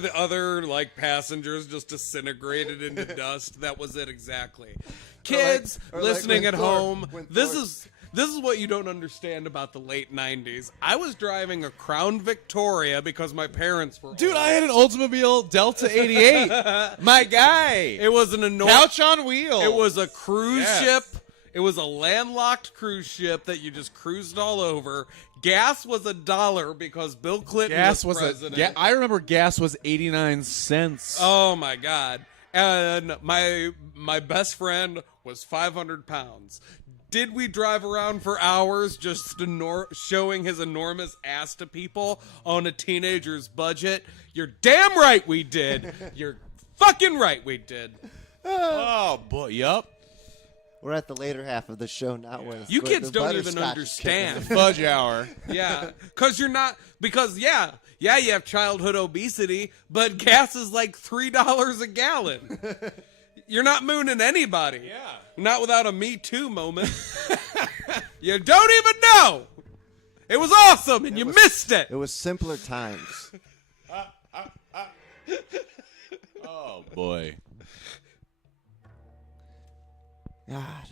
the other like passengers just disintegrated into dust. That was it exactly. Kids or like listening when at Thor- home, when this Thor- is This is what you don't understand about the late 90s. I was driving a Crown Victoria because my parents were Dude, old. I had an Oldsmobile Delta 88. My guy. It was an enormous Couch on wheels. It was a cruise Yes. ship. It was a landlocked cruise ship that you just cruised all over. Gas was $1 because Bill Clinton was president. I remember gas was 89 cents. Oh my God! And my best friend was 500 pounds. Did we drive around for hours just showing his enormous ass to people on a teenager's budget? You're damn right we did. You're fucking right we did. Oh boy, yup. We're at the later half of the show now. Where You the kids don't even butterscotch is understand. kicking in. Fudge hour. Yeah, because you have childhood obesity, but gas is like $3 a gallon. You're not mooning anybody. Yeah. Not without a Me Too moment. You don't even know. It was awesome, and you missed it. It was simpler times. Oh boy. God.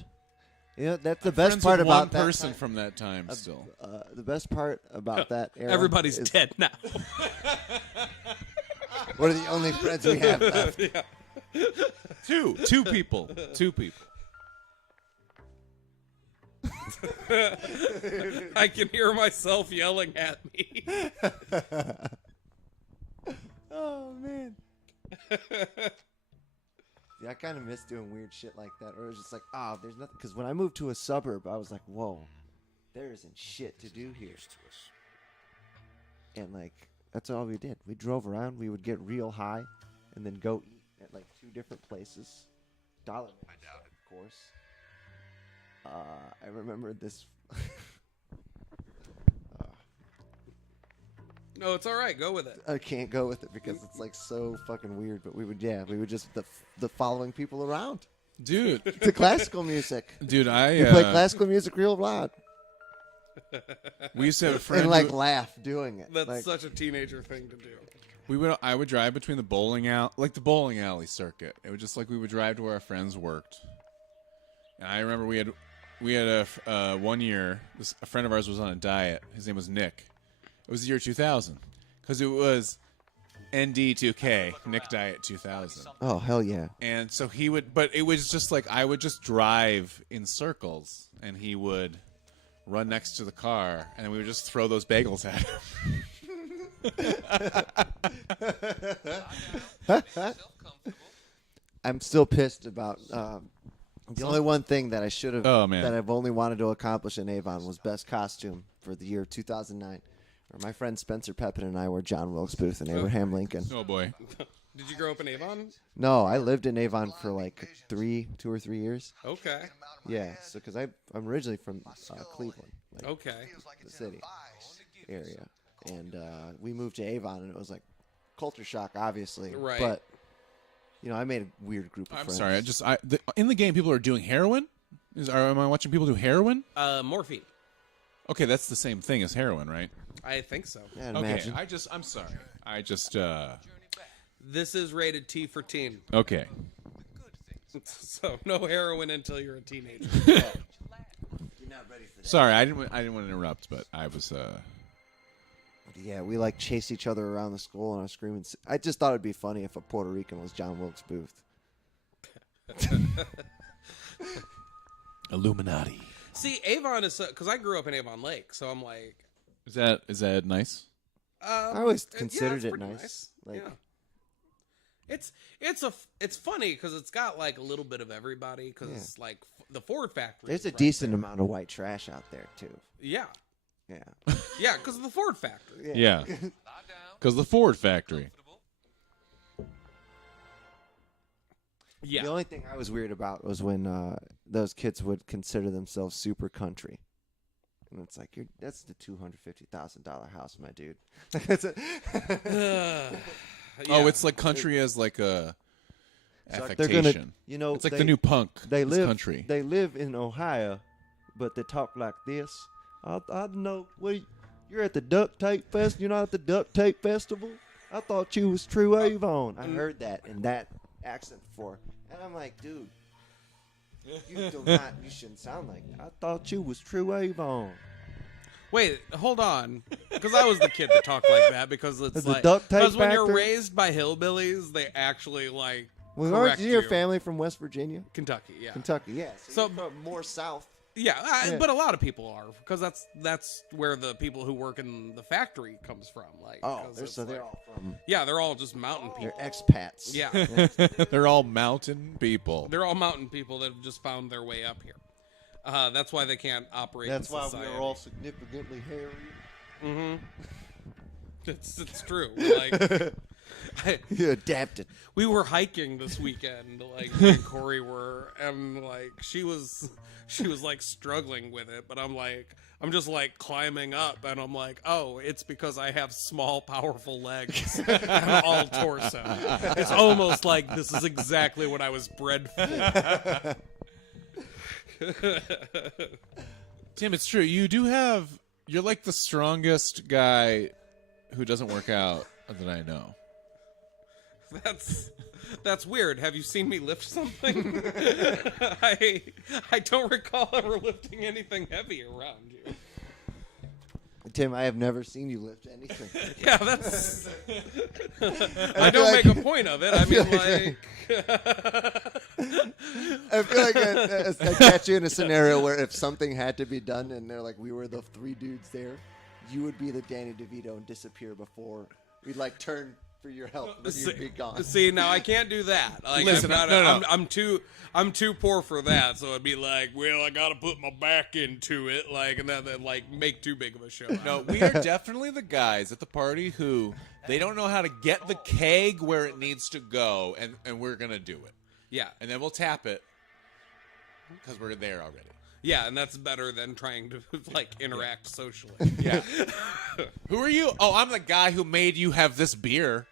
You know, that's the I'm best friends part with about one that person time. from that time still. The best part about that era. Everybody's is dead now. We're the only friends we have left. Yeah. Two people. I can hear myself yelling at me. Oh, man. Yeah, I kind of miss doing weird shit like that. Or it was just like, there's nothing. Because when I moved to a suburb, I was like, whoa, there isn't shit to do here. And, like, that's all we did. We drove around. We would get real high and then go eat at, like, 2 different places. Dollar Menu, of course. I remember this. No, it's all right. Go with it. I can't go with it because it's like so fucking weird. But we would just the following people around, dude. To classical music, dude. We play classical music real loud. We used to have a friend and like who, laugh doing it. That's like, such a teenager thing to do. I would drive between the bowling alley circuit. It was just like we would drive to where our friends worked. And I remember we had a 1 year. A friend of ours was on a diet. His name was Nick. It was the year 2000 because it was ND2K, Nick Diet 2000. Oh hell yeah! And so he would, but it was just like I would just drive in circles, and he would run next to the car, and then we would just throw those bagels at him. I'm still pissed about the only one thing that I should have that I've only wanted to accomplish in Avon was best costume for the year 2009. Where my friend Spencer Pepin and I were John Wilkes Booth and Abraham Lincoln. Oh boy! Did you grow up in Avon? No, I lived in Avon for like 2 or 3 years. Okay. Yeah, so because I'm originally from Cleveland. Like, okay. The city area, and we moved to Avon, and it was like culture shock, obviously. Right. But I made a weird group of friends. I'm sorry. In the game, people are doing heroin. Am I watching people do heroin? Morphine. Okay, that's the same thing as heroin, right? I think so. Yeah, okay, imagine. I'm sorry. This is rated T for teen. Okay. So no heroin until you're a teenager. You're not ready for that. Sorry, I didn't want to interrupt, but I was. Yeah, we like chase each other around the school, and I was screaming. I just thought it'd be funny if a Puerto Rican was John Wilkes Booth. Illuminati. See, Avon is because I grew up in Avon Lake, so I'm like. Is that nice? I always considered it nice. Like, yeah. It's funny because it's got like a little bit of everybody because it's like the Ford factory. There's a decent amount of white trash out there too. Yeah. Yeah. Yeah, because of the Ford factory. Yeah. Because the Ford factory. Yeah. The only thing I was weird about was when those kids would consider themselves super country. And it's like, that's the $250,000 house, my dude. Oh, it's like country as like a affectation. They're gonna, it's like the new punk. They live country. They live in Ohio, but they talk like this. I know. You're at the duct tape fest. You're not at the duct tape festival. I thought you was true Avon. I heard that in that accent before, and I'm like, dude, You do not. You shouldn't sound like that. I thought you was True Avon. Wait, hold on. Because I was the kid that talked like that. Because it's Is the like duct tape because when back you're there? raised by hillbillies, they actually like Well, aren't correct you your you. family from West Virginia? Kentucky, yeah. Kentucky, yeah. So- you're from more south. Yeah, Yeah. but a lot of people are because that's where the people who work in the factory comes from. Like, Oh, 'cause they're, it's so they're like- all from. Yeah, they're all just mountain people. They're expats. Yeah. They're all mountain people. They're all mountain people that have just found their way up here. That's why they can't operate. That's in why society. we're all significantly hairy. Mm-hmm. It's true. Like, You adapted. We were hiking this weekend. Like me and Corey were, and like she was like struggling with it, but I'm just like climbing up, and I'm like, oh, it's because I have small, powerful legs and all torso. It's almost like this is exactly what I was bred for. Tim, it's true. You're like the strongest guy who doesn't work out that I know. That's weird. Have you seen me lift something? I don't recall ever lifting anything heavy around you. Tim, I have never seen you lift anything. Yeah, that's. I don't make a point of it. I mean, I feel like I catch you in a scenario where if something had to be done and they're like, we were the three dudes there, you would be the Danny DeVito and disappear before we'd like turn for your help, but you'd be gone. See, now I can't do that. Like, Listen, I'm too poor for that. So it'd be like, well, I gotta put my back into it, like, and then like make too big of a show. No, we are definitely the guys at the party who they don't know how to get the keg where it needs to go, and we're gonna do it. Yeah, and then we'll tap it because we're there already. Yeah, and that's better than trying to like interact socially. Yeah. Who are you? Oh, I'm the guy who made you have this beer.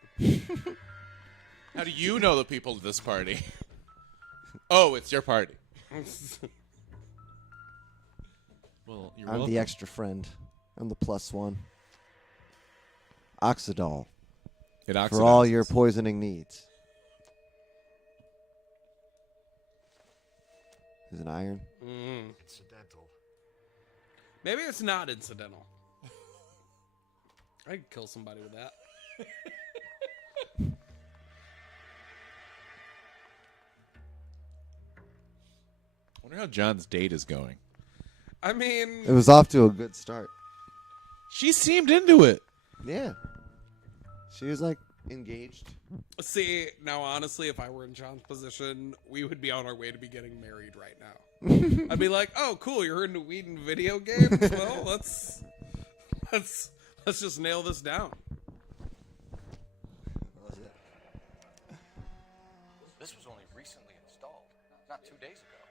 How do you know the people at this party? Oh, it's your party. Well, you're I'm welcome. the extra friend. I'm the plus one. Oxidol. It for all oxidizes. your poisoning needs. Is it iron? Incidental. Maybe it's not incidental. I could kill somebody with that. I wonder how John's date is going. I mean, It was off to a good start. She seemed into it. Yeah. She was like engaged. see, now honestly, if I were in John's position, we would be on our way to be getting married right now. I'd be like, "Oh, cool, you're into weed and video games. Well, let's just nail this down." This was only recently installed, not 2 days ago.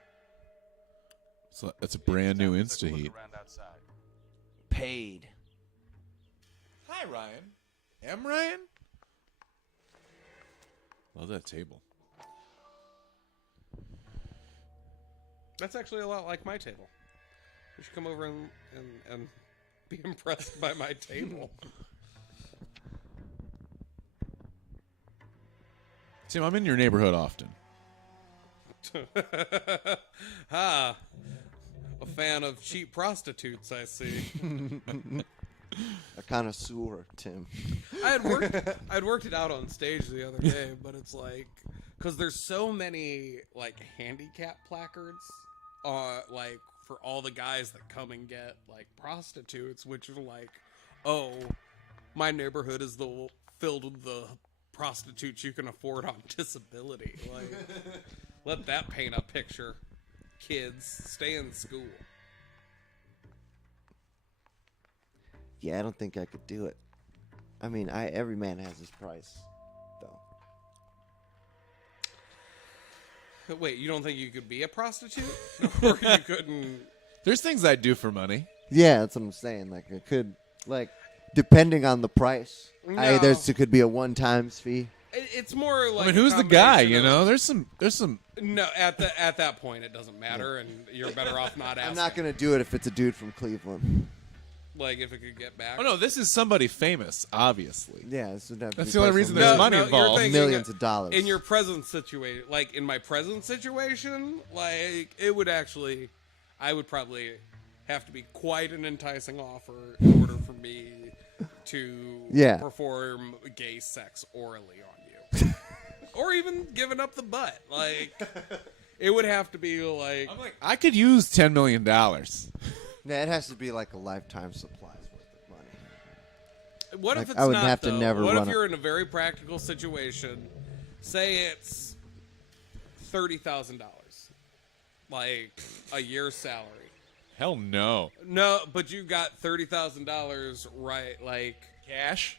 So that's a brand new InstaHeat. Around outside. Paid. Hi, Ryan. M. Ryan? Love that table. That's actually a lot like my table. You should come over and be impressed by my table. Tim, I'm in your neighborhood often. A fan of cheap prostitutes, I see. A connoisseur, Tim. I'd worked it out on stage the other day, but it's like, because there's so many like handicap placards, like for all the guys that come and get like prostitutes, which are like, oh, my neighborhood is filled with the prostitutes you can afford on disability. Like, let that paint a picture. Kids, stay in school. Yeah, I don't think I could do it. I mean, every man has his price, though. Wait, you don't think you could be a prostitute? Or you couldn't... There's things I'd do for money. Yeah, that's what I'm saying. Like, it could, like, depending on the price. No. It could be a one-time fee. It's more like I mean, a who's the guy? combination You of- know, there's some. No, at that point, it doesn't matter, and you're better off not asking. I'm not going to do it if it's a dude from Cleveland. Like if it could get back. Oh no, this is somebody famous, obviously. Yeah, this would have to That's be the only personal. reason there's money you're involved. thinking Millions of dollars. in your present situation. Like in my present situation, like it would actually, I would probably have to be quite an enticing offer in order for me to perform gay sex orally on you, or even giving up the butt. Like it would have to be like, I could use $10 million. Yeah, it has to be like a lifetime supply's worth of money. What Like, if it's I would not, have to though? never What run if a- you're in a very practical situation? Say it's $30,000, like a year's salary. Hell no. No, but you got $30,000, right? Like Cash.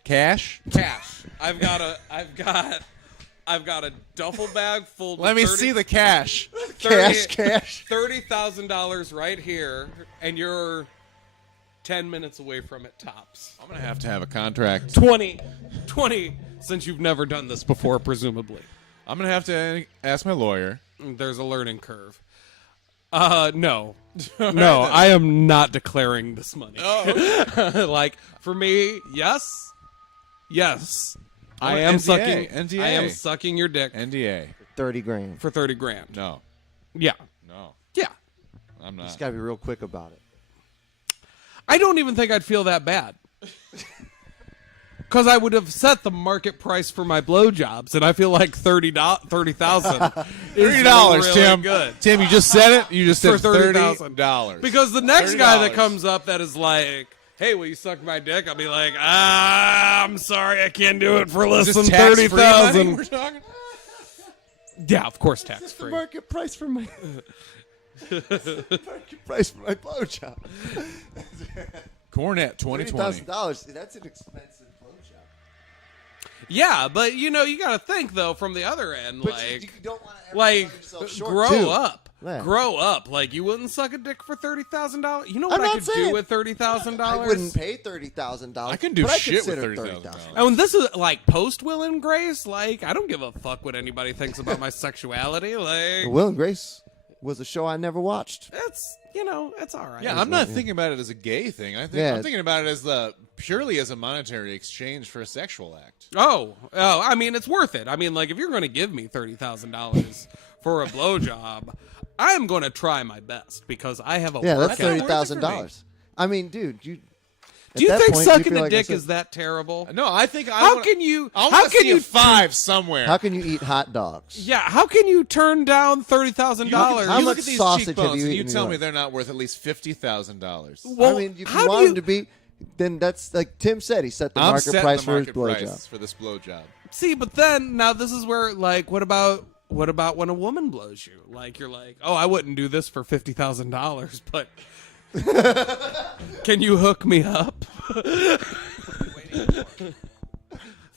I've got a duffel bag full. Let me see the cash. Cash. $30,000 right here, and you're 10 minutes away from it tops. I'm gonna have to have a contract. 20, since you've never done this before, presumably. I'm gonna have to ask my lawyer. There's a learning curve. No, I am not declaring this money. Oh. Like for me, yes. I Oh, am NDA. I am sucking your dick. NDA. $30,000. For $30,000. No. Yeah. No. Yeah. I'm You not. just gotta be real quick about it. I don't even think I'd feel that bad. Because I would have set the market price for my blowjobs, and I feel like $30,000 $30, really Tim. good. Tim, you just said it. You just said For $30,000. $30. Because the next guy that $30. comes up that is like, hey, will you suck my dick? I'll be like, I'm sorry, I can't do it for less Is than this tax-free money $30,000. we're talking? Yeah, of course, tax The free. market price for my market price for my blowjob. Cornet 2020. $30,000. That's an expensive blowjob. Yeah, but you got to think though from the other end, But like, you don't want to like yourself short, grow too. up. Yeah. Grow up. Like you wouldn't suck a dick for $30,000. You know what I'm I not could saying- do with $30,000? I wouldn't pay $30,000. I can do but shit with consider $30,000. Oh, and this is like post Will and Grace. Like I don't give a fuck what anybody thinks about my sexuality. Like Will and Grace was a show I never watched. it's it's all right. Yeah, I'm not thinking about it as a gay thing. I'm thinking about it as purely as a monetary exchange for a sexual act. Oh, I mean, it's worth it. I mean, like, if you're going to give me $30,000 for a blowjob, I'm going to try my best because I have a Yeah, that's workout. $30,000. I mean, dude, Do you think sucking a dick is that terrible? No, I think How can you? I How want to can see you a five somewhere. How can you eat hot dogs? Yeah, how can you turn down $30,000? How You much look at these sausage have cheekbones you and eaten you tell in me your they're not worth at least $50,000. Well, I mean, if how you do want you- them to be, then that's like Tim said. He set the I'm market setting price the for his market price blowjob. for this blowjob. See, but then now this is where like, what about when a woman blows you? Like you're like, oh, I wouldn't do this for $50,000, but can you hook me up?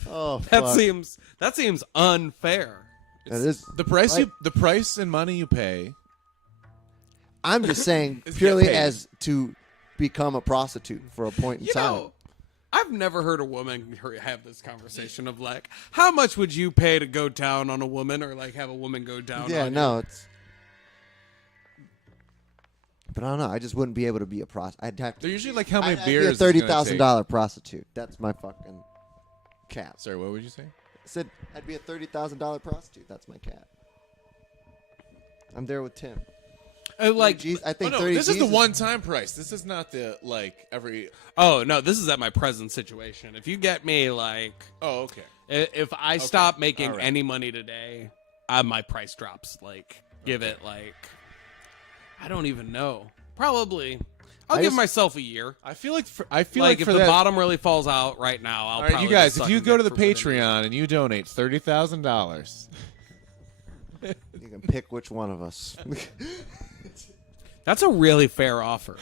Oh, That fuck. seems unfair. That is The price right. the price and money you pay. I'm just saying It's purely get paid. as to become a prostitute for a point in You time. know, I've never heard a woman have this conversation of like, how much would you pay to go down on a woman, or like have a woman go down? Yeah, on no, you? it's. But I don't know. I just wouldn't be able to be a prostitute. I'd have to. They're usually like how many I'd beers? be a it's gonna take. $30,000 prostitute. That's my fucking cap. Sorry, what would you say? I said I'd be a $30,000 prostitute. That's my cap. I'm there with Tim. Like, I think Oh, no, 30 this is the G's one-time price. This is not the like every. oh no, this is at my present situation. If you get me like, Oh, okay. if I stop making All right. any money today, my price drops. Like, give it like, I don't even know. Probably, I'll give myself a year. I feel like for Like if for the that, bottom really falls out right now, I'll All right, probably you guys, be if you sucking go to dick the for within a year. Patreon and you donate $30,000, You can pick which one of us. That's a really fair offer.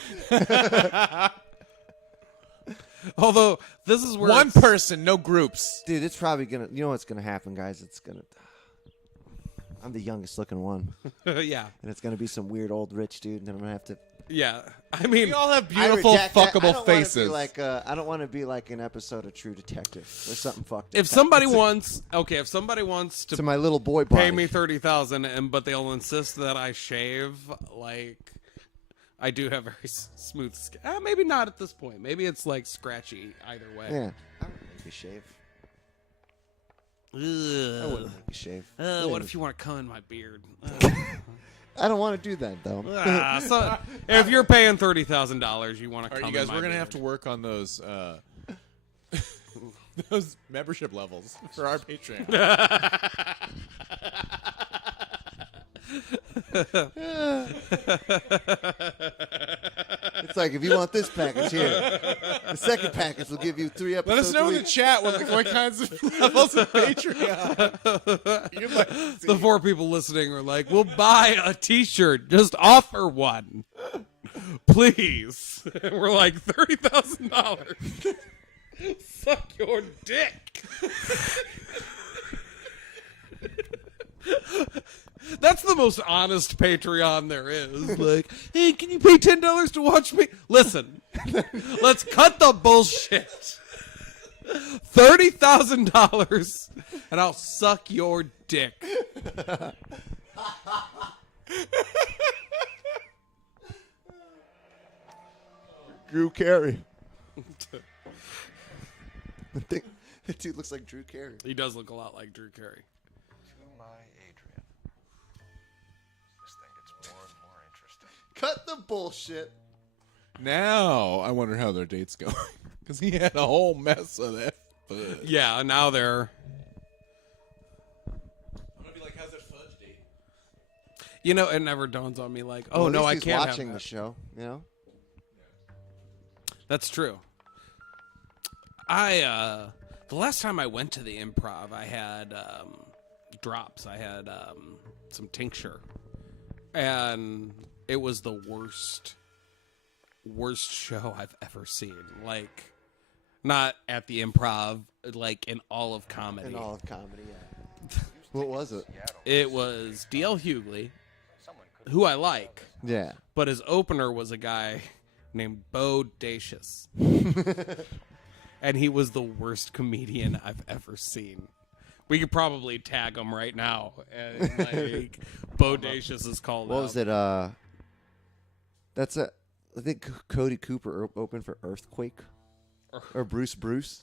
Although this is where one it's- person, no groups. Dude, it's probably gonna. You know what's gonna happen, guys? It's gonna. I'm the youngest looking one, yeah, and it's gonna be some weird old rich dude, and then I'm gonna have to. yeah. I mean, We all have I beautiful, reject that. I fuckable don't wanna be faces. like I don't want to be like an episode of True Detective or something fucked. if somebody wants, if somebody wants to to my little boy body. pay me $30,000, but they'll insist that I shave, like, I do have very smooth skin. Maybe not at this point. Maybe it's like scratchy either way. Yeah. I wouldn't make you shave. I wouldn't make you shave. What if you want to come in my beard? I don't want to do that though. So if you're paying $30,000, you want to All come right, you guys, in my we're gonna beard. have to work on those those membership levels for our Patreon. It's like if you want this package here, the second package will give you 3 episodes. Let us know a in the week. chat what kinds of levels of Patreon you'd like to see. The 4 people listening are like, we'll buy a t-shirt. Just offer one. Please. We're like, $30,000. Suck your dick. That's the most honest Patreon there is. Like, hey, can you pay $10 to watch me? Listen, let's cut the bullshit. $30,000 and I'll suck your dick. Drew Carey. I think that dude looks like Drew Carey. He does look a lot like Drew Carey. To my Adrian. This thing gets more and more interesting. Cut the bullshit. Now I wonder how their date's going because he had a whole mess of that. Fudge. Yeah, now they're. I'm gonna be like, how's that fudge date? You know, it never dawns on me like, oh Well, at no, least I he's can't watching have the that. show. You know. That's true. The last time I went to the Improv, I had drops. I had some tincture, and it was the worst show I've ever seen. Like, not at the Improv, like in all of comedy. In all of comedy, yeah. What was it? It was D.L. Hughley, who I like. Yeah. But his opener was a guy named Bo Dacious. And he was the worst comedian I've ever seen. We could probably tag him right now. And like, Bodacious is called What out. was it? That's I think Cody Cooper opened for Earthquake. Or Bruce.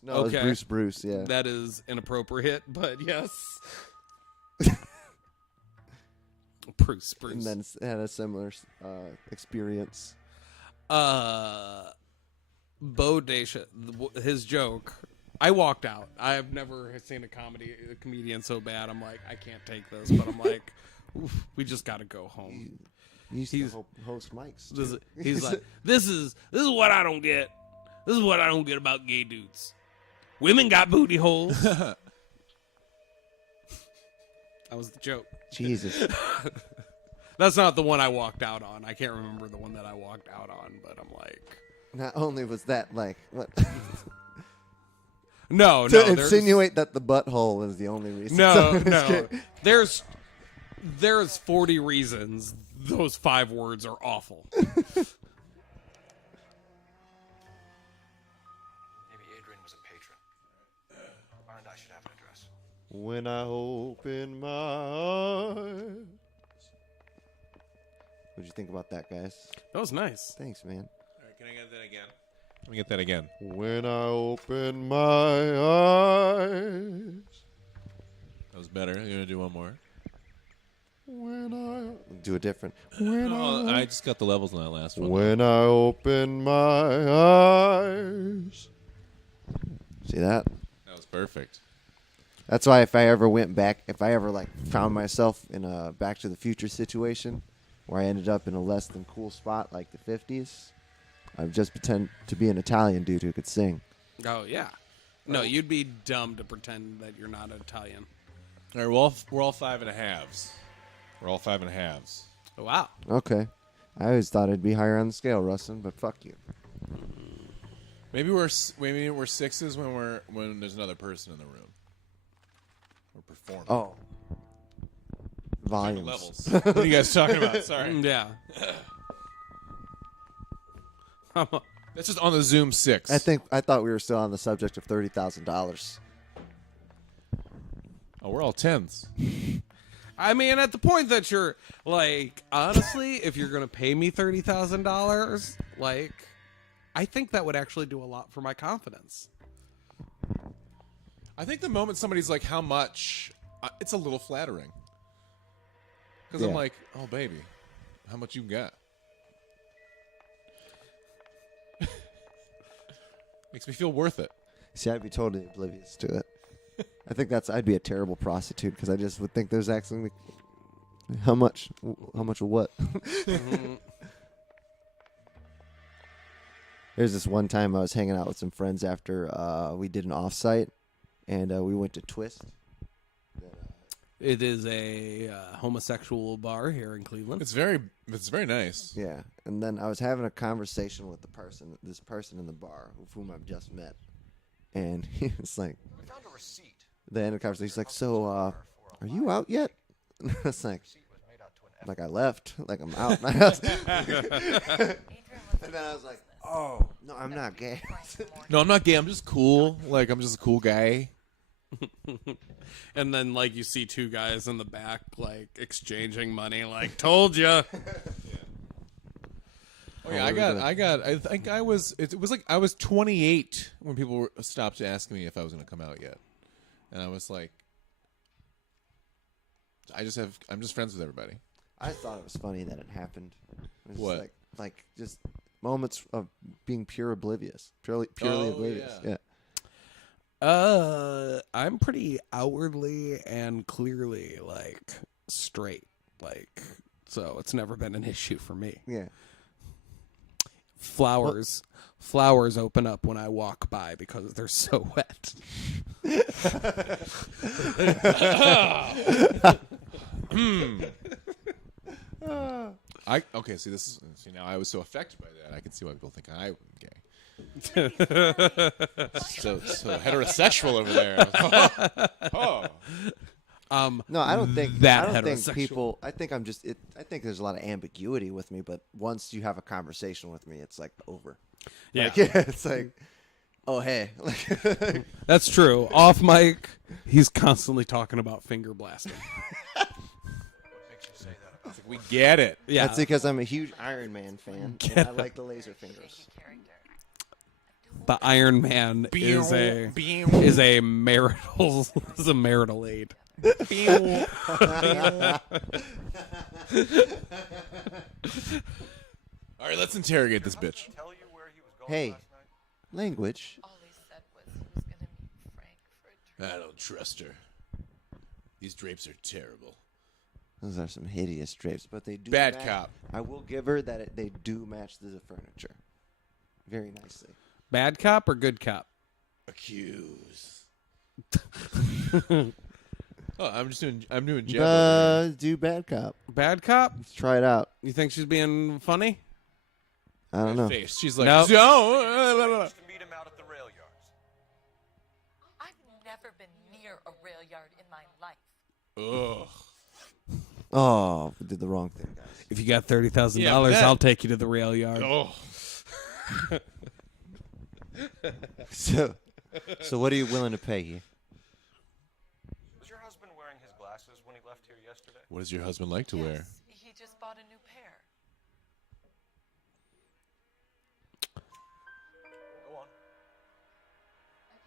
No, it was Bruce. Yeah. That is inappropriate, but yes. Bruce. And then had a similar experience. Bodacious, his joke. I walked out. I've never seen a comedian so bad. I'm like, I can't take this. But I'm like, oof, we just got to go home. He's to host mics. He's like, this is what I don't get. This is what I don't get about gay dudes. Women got booty holes. That was the joke. Jesus. That's not the one I walked out on. I can't remember the one that I walked out on, but I'm like, Not only was that like what. No, to insinuate that the butthole is the only reason. No. There's 40 reasons those 5 words are awful. Maybe Adrian was a patron. And I should have an address. When I open my eyes. What'd you think about that, guys? That was nice. Thanks, man. All right, can I get that again? Let me get that again. When I open my eyes. That was better. You're gonna do one more. When I do a different. When I just got the levels on that last one. When I open my eyes. See that? That was perfect. That's why if I ever went back, if I ever like found myself in a Back to the Future situation where I ended up in a less than cool spot like the 50s, I would just pretend to be an Italian dude who could sing. Oh, yeah. No, you'd be dumb to pretend that you're not Italian. All right, we're all 5.5s. We're all 5.5s. Oh, wow. Okay. I always thought I'd be higher on the scale, Rustin, but fuck you. Maybe we're 6s when there's another person in the room. We're performing. Oh. Volumes. Levels. What are you guys talking about? Sorry. Yeah. That's just on the Zoom 6. I thought we were still on the subject of $30,000. Oh, we're all 10s. I mean, at the point that you're like, honestly, if you're gonna pay me $30,000, like, I think that would actually do a lot for my confidence. I think the moment somebody's like, "How much?" It's a little flattering. Because I'm like, "Oh, baby, how much you got?" Makes me feel worth it. See, I'd be totally oblivious to it. I think I'd be a terrible prostitute because I just would think there's actually how much of what. There's this one time I was hanging out with some friends after we did an offsite, and we went to Twist. It is a homosexual bar here in Cleveland. It's very nice. Yeah, and then I was having a conversation with this person in the bar with whom I've just met, and he was like, We found a receipt. the end of the conversation, he's like, "So, are you out yet?" And I was like I left, like I'm out. And then I was like, "Oh, no, I'm not gay." No, I'm not gay. I'm just cool. Like, I'm just a cool guy. And then, like, you see two guys in the back, like, exchanging money, like, told ya. Oh, yeah, I think I was 28 when people stopped asking me if I was going to come out yet. And I was like, I'm just friends with everybody. I thought it was funny that it happened. It was What? like just moments of being purely oblivious. Yeah. I'm pretty outwardly and clearly, like, straight. Like, so it's never been an issue for me. Yeah. Flowers open up when I walk by because they're so wet. See now I was so affected by that. I can see why people think I'm gay. so heterosexual over there. No, I don't think that I don't think heterosexual. people. I think I'm just. I think there's a lot of ambiguity with me, but once you have a conversation with me, it's like over. Yeah. Like, it's like, oh hey, like, That's true. Off mic, he's constantly talking about finger blasting. We get it. Yeah. That's because I'm a huge Iron Man fan. And I like the laser fingers. The Iron Man is a marital aid. All right, let's interrogate this bitch. Hey, language. I don't trust her. These drapes are terrible. Those are some hideous drapes, but they do. Bad match. cop. I will give her that they do match the furniture very nicely. Bad cop or good cop? Accuse. I'm doing jab. Do bad cop. Bad cop? Let's try it out. You think she's being funny? I don't know. Face. She's like, Nope. don't. To meet him out at the rail yards. I've never been near a rail yard in my life. Ugh. Oh, we did the wrong thing, guys. If you got $30,000, Yeah, but that- I'll take you to the rail yard. Oh. So what are you willing to pay here? Was your husband wearing his glasses when he left here yesterday? What does your husband like to wear? He just bought a new pair. Go on.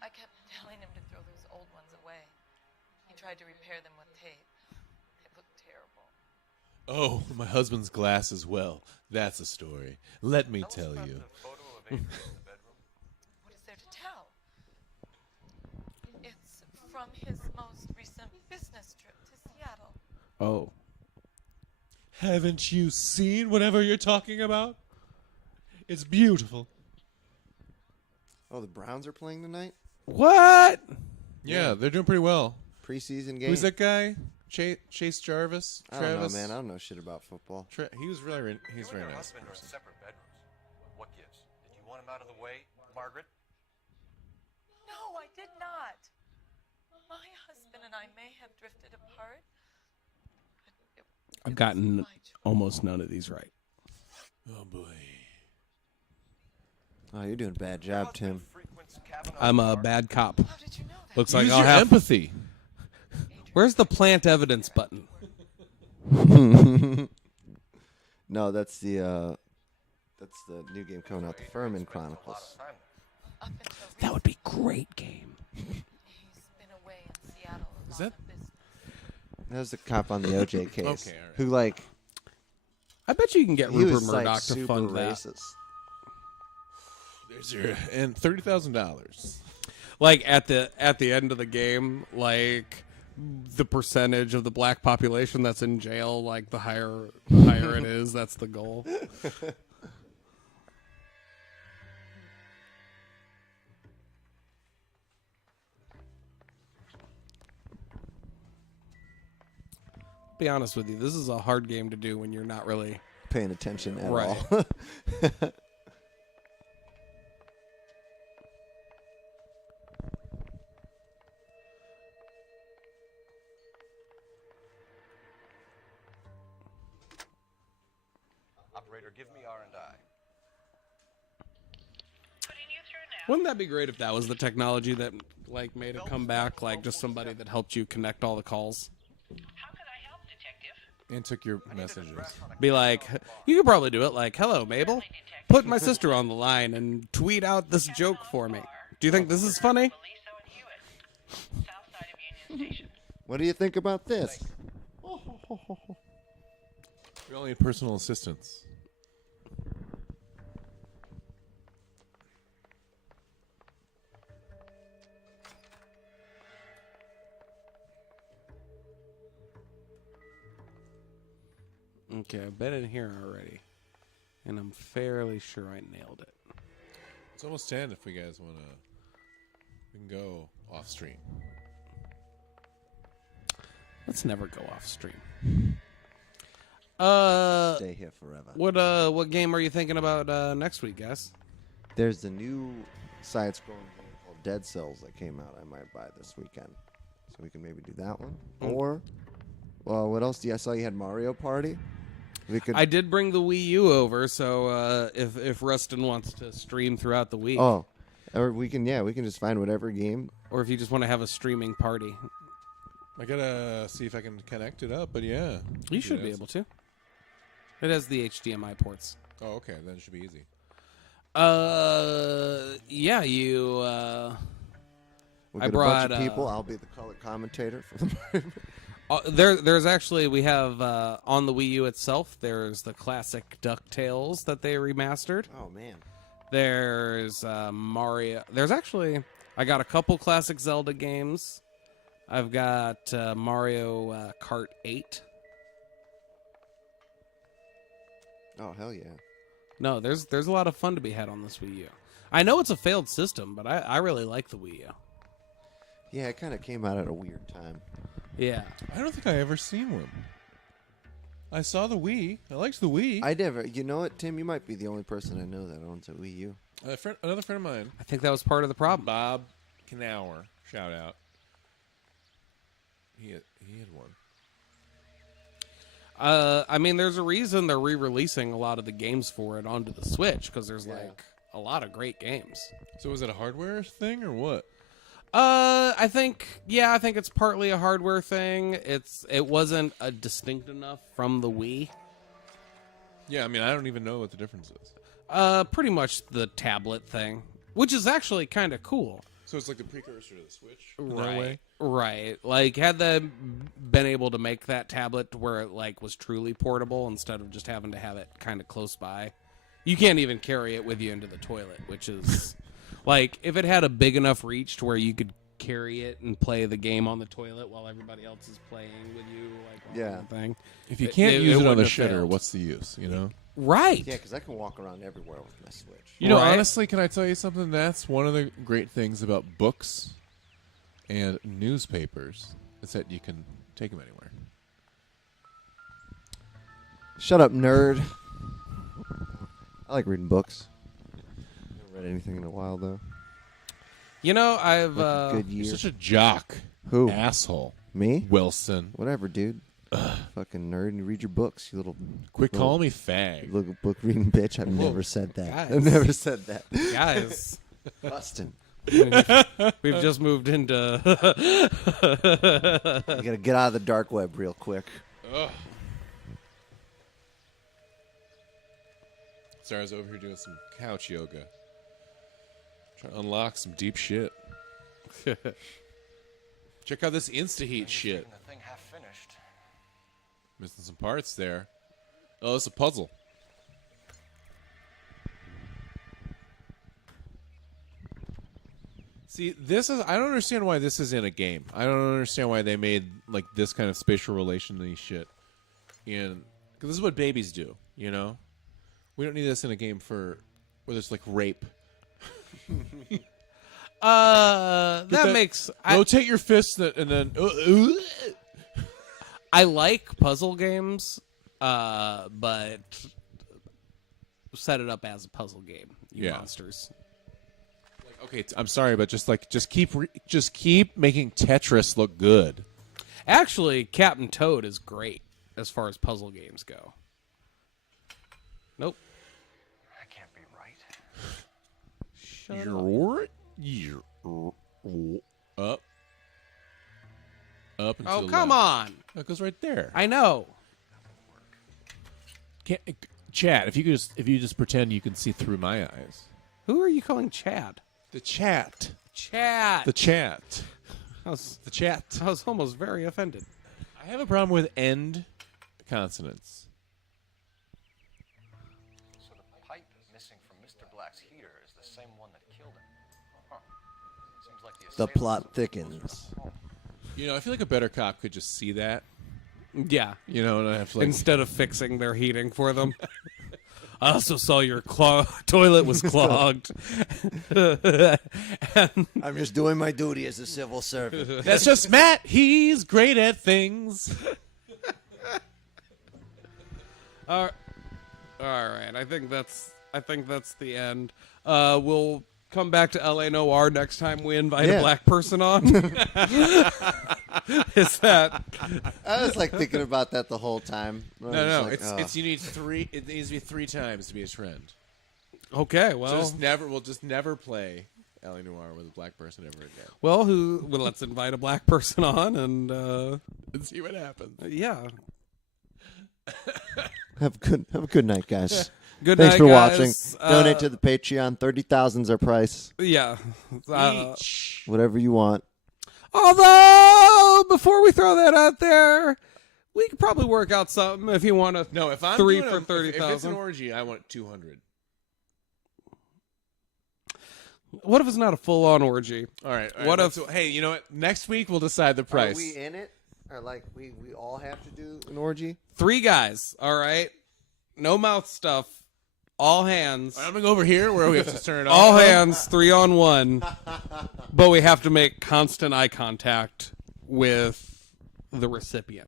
I kept telling him to throw those old ones away. He tried to repair them with tape. They look terrible. Oh, my husband's glass as well. That's a story. Let me tell you. What is there to tell? It's from his most recent business trip to Seattle. Oh. Haven't you seen whatever you're talking about? It's beautiful. Oh, the Browns are playing tonight? What? Yeah, they're doing pretty well. Preseason game? Who's that guy? Chase Jarvis? I don't know, Travis? man. I don't know shit about football. He was really he's very You and your nice. husband are in separate bedrooms. What gives? Did you want him out of the way, Margaret? No, I did not. My husband and I may have drifted apart. I've gotten almost none of these right. Oh, boy. Oh, you're doing a bad job, Tim. I'm a bad cop. Looks like Use I'll your have empathy. Where's the plant evidence button? No, that's the new game coming out, the Furman Chronicles. That would be great game. He's been away in Seattle. Is that? That was the cop on the OJ case. Okay, all right. Who like? I bet you can get He Rupert was Murdoch like to super fund that. racist. There's your and $30,000. Like at the end of the game, like the percentage of the black population that's in jail, like the higher it is, that's the goal. Be honest with you, this is a hard game to do when you're not really paying attention at right. all. Operator, give me R&I. Wouldn't that be great if that was the technology that like made it come back, like just somebody that helped you connect all the calls? And took your messages. Be like, you could probably do it like, hello, Mabel. Put my sister on the line and tweet out this joke for me. Do you think this is funny? What do you think about this? We only need personal assistance. Okay, I've been in here already, and I'm fairly sure I nailed it. It's almost 10 if we guys want to. We can go off stream. Let's never go off stream. Stay here forever. What game are you thinking about next week, guys? There's the new side-scrolling game called Dead Cells that came out. I might buy this weekend, so we can maybe do that one. Or, well, what else? I saw you had Mario Party. We could. I did bring the Wii U over, so if Rustin wants to stream throughout the week, Oh, or we can just find whatever game. or if you just want to have a streaming party, I gotta see if I can connect it up, but yeah. you should be able to. It has the HDMI ports. Oh, okay. Then it should be easy. Yeah, you. We'll I get brought a bunch of people. I'll be the color commentator for the. There's actually we have on the Wii U itself. There's the classic DuckTales that they remastered. Oh man. There's Mario. There's actually I got a couple classic Zelda games. I've got Mario Kart 8. Oh hell yeah. No, there's a lot of fun to be had on this Wii U. I know it's a failed system, but I really like the Wii U. Yeah, it kind of came out at a weird time. Yeah. I don't think I ever seen one. I saw the Wii. I liked the Wii. I never. You know what, Tim? You might be the only person I know that owns a Wii U. Another friend of mine. I think that was part of the problem. Bob Knauer. Shout out. He had one. I mean, there's a reason they're re-releasing a lot of the games for it onto the Switch, because there's like a lot of great games. So was it a hardware thing or what? I think it's partly a hardware thing. It wasn't distinct enough from the Wii. Yeah, I mean, I don't even know what the difference is. Pretty much the tablet thing, which is actually kind of cool. So it's like the precursor to the Switch, Right. Right. Like, had they been able to make that tablet to where it like was truly portable instead of just having to have it kind of close by. You can't even carry it with you into the toilet, which is like if it had a big enough reach to where you could carry it and play the game on the toilet while everybody else is playing with you, like on the thing. If you can't use it on wouldn't the have shitter, failed. what's the use? You know. Right. Yeah, because I can walk around everywhere with my Switch. You know, honestly, can I tell you something? That's one of the great things about books and newspapers is that you can take them anywhere. Shut up, nerd. I like reading books. I haven't read anything in a while, though. You know, I've Good year. You're such a jock. Who? Asshole. Me? Wilson. Whatever, dude. Fucking nerd, and you read your books, you little. Quit little- calling me fag. Little book reading bitch. I've Whoa, never said that. guys. I've never said that. Guys. Bustin'. We've just moved into. You gotta get out of the dark web real quick. Ugh. Sarah's over here doing some couch yoga. Trying to unlock some deep shit. Check out this insta-heat shit. The thing half finished. Missing some parts there. Oh, it's a puzzle. See, this is... I don't understand why this is in a game. I don't understand why they made, like, this kind of spatial relation-y shit. Because this is what babies do, you know? We don't need this in a game where there's, like, rape. That makes... Rotate your fist and then... I like puzzle games, but set it up as a puzzle game, you monsters. Like, okay, I'm sorry, but just keep making Tetris look good. Actually, Captain Toad is great as far as puzzle games go. Nope. That can't be right. Up. Up and to Oh, the come left. on. It goes right there. I know. Chad, if you just pretend you can see through my eyes. Who are you calling Chad? The chat. Chat. The chat. The chat. I was almost very offended. I have a problem with end consonants. So the pipe missing from Mr. Black's heater is the same one that killed him. Huh. Seems like The plot thickens. You know, I feel like a better cop could just see that. Yeah. You know, and I have to, like, instead of fixing their heating for them. I also saw your toilet was clogged. I'm just doing my duty as a civil servant. That's just Matt. He's great at things. All right. I think that's the end. We'll come back to LA Noire next time we invite a black person on. Is that? I was like thinking about that the whole time. No. It's you need 3. It needs to be 3 times to be a trend. Okay, well, we'll just never play LA Noire with a black person ever again. Well, let's invite a black person on and see what happens. Yeah. Have a good night, guys. Good Thanks night, for guys. watching. Donate to the Patreon. 30,000's our price. Yeah. Whatever you want. Although, before we throw that out there, we could probably work out something if you want to. No, if I'm 3 doing for if it's 30,000. an orgy, I want 200. What if it's not a full-on orgy? All right. What if? Hey, you know what? Next week we'll decide the price. Are we in it? Or like we all have to do an orgy? 3 guys. All right. No mouth stuff. All hands. I'm gonna go over here where we have to turn it off. All hands, 3 on 1. But we have to make constant eye contact with the recipient.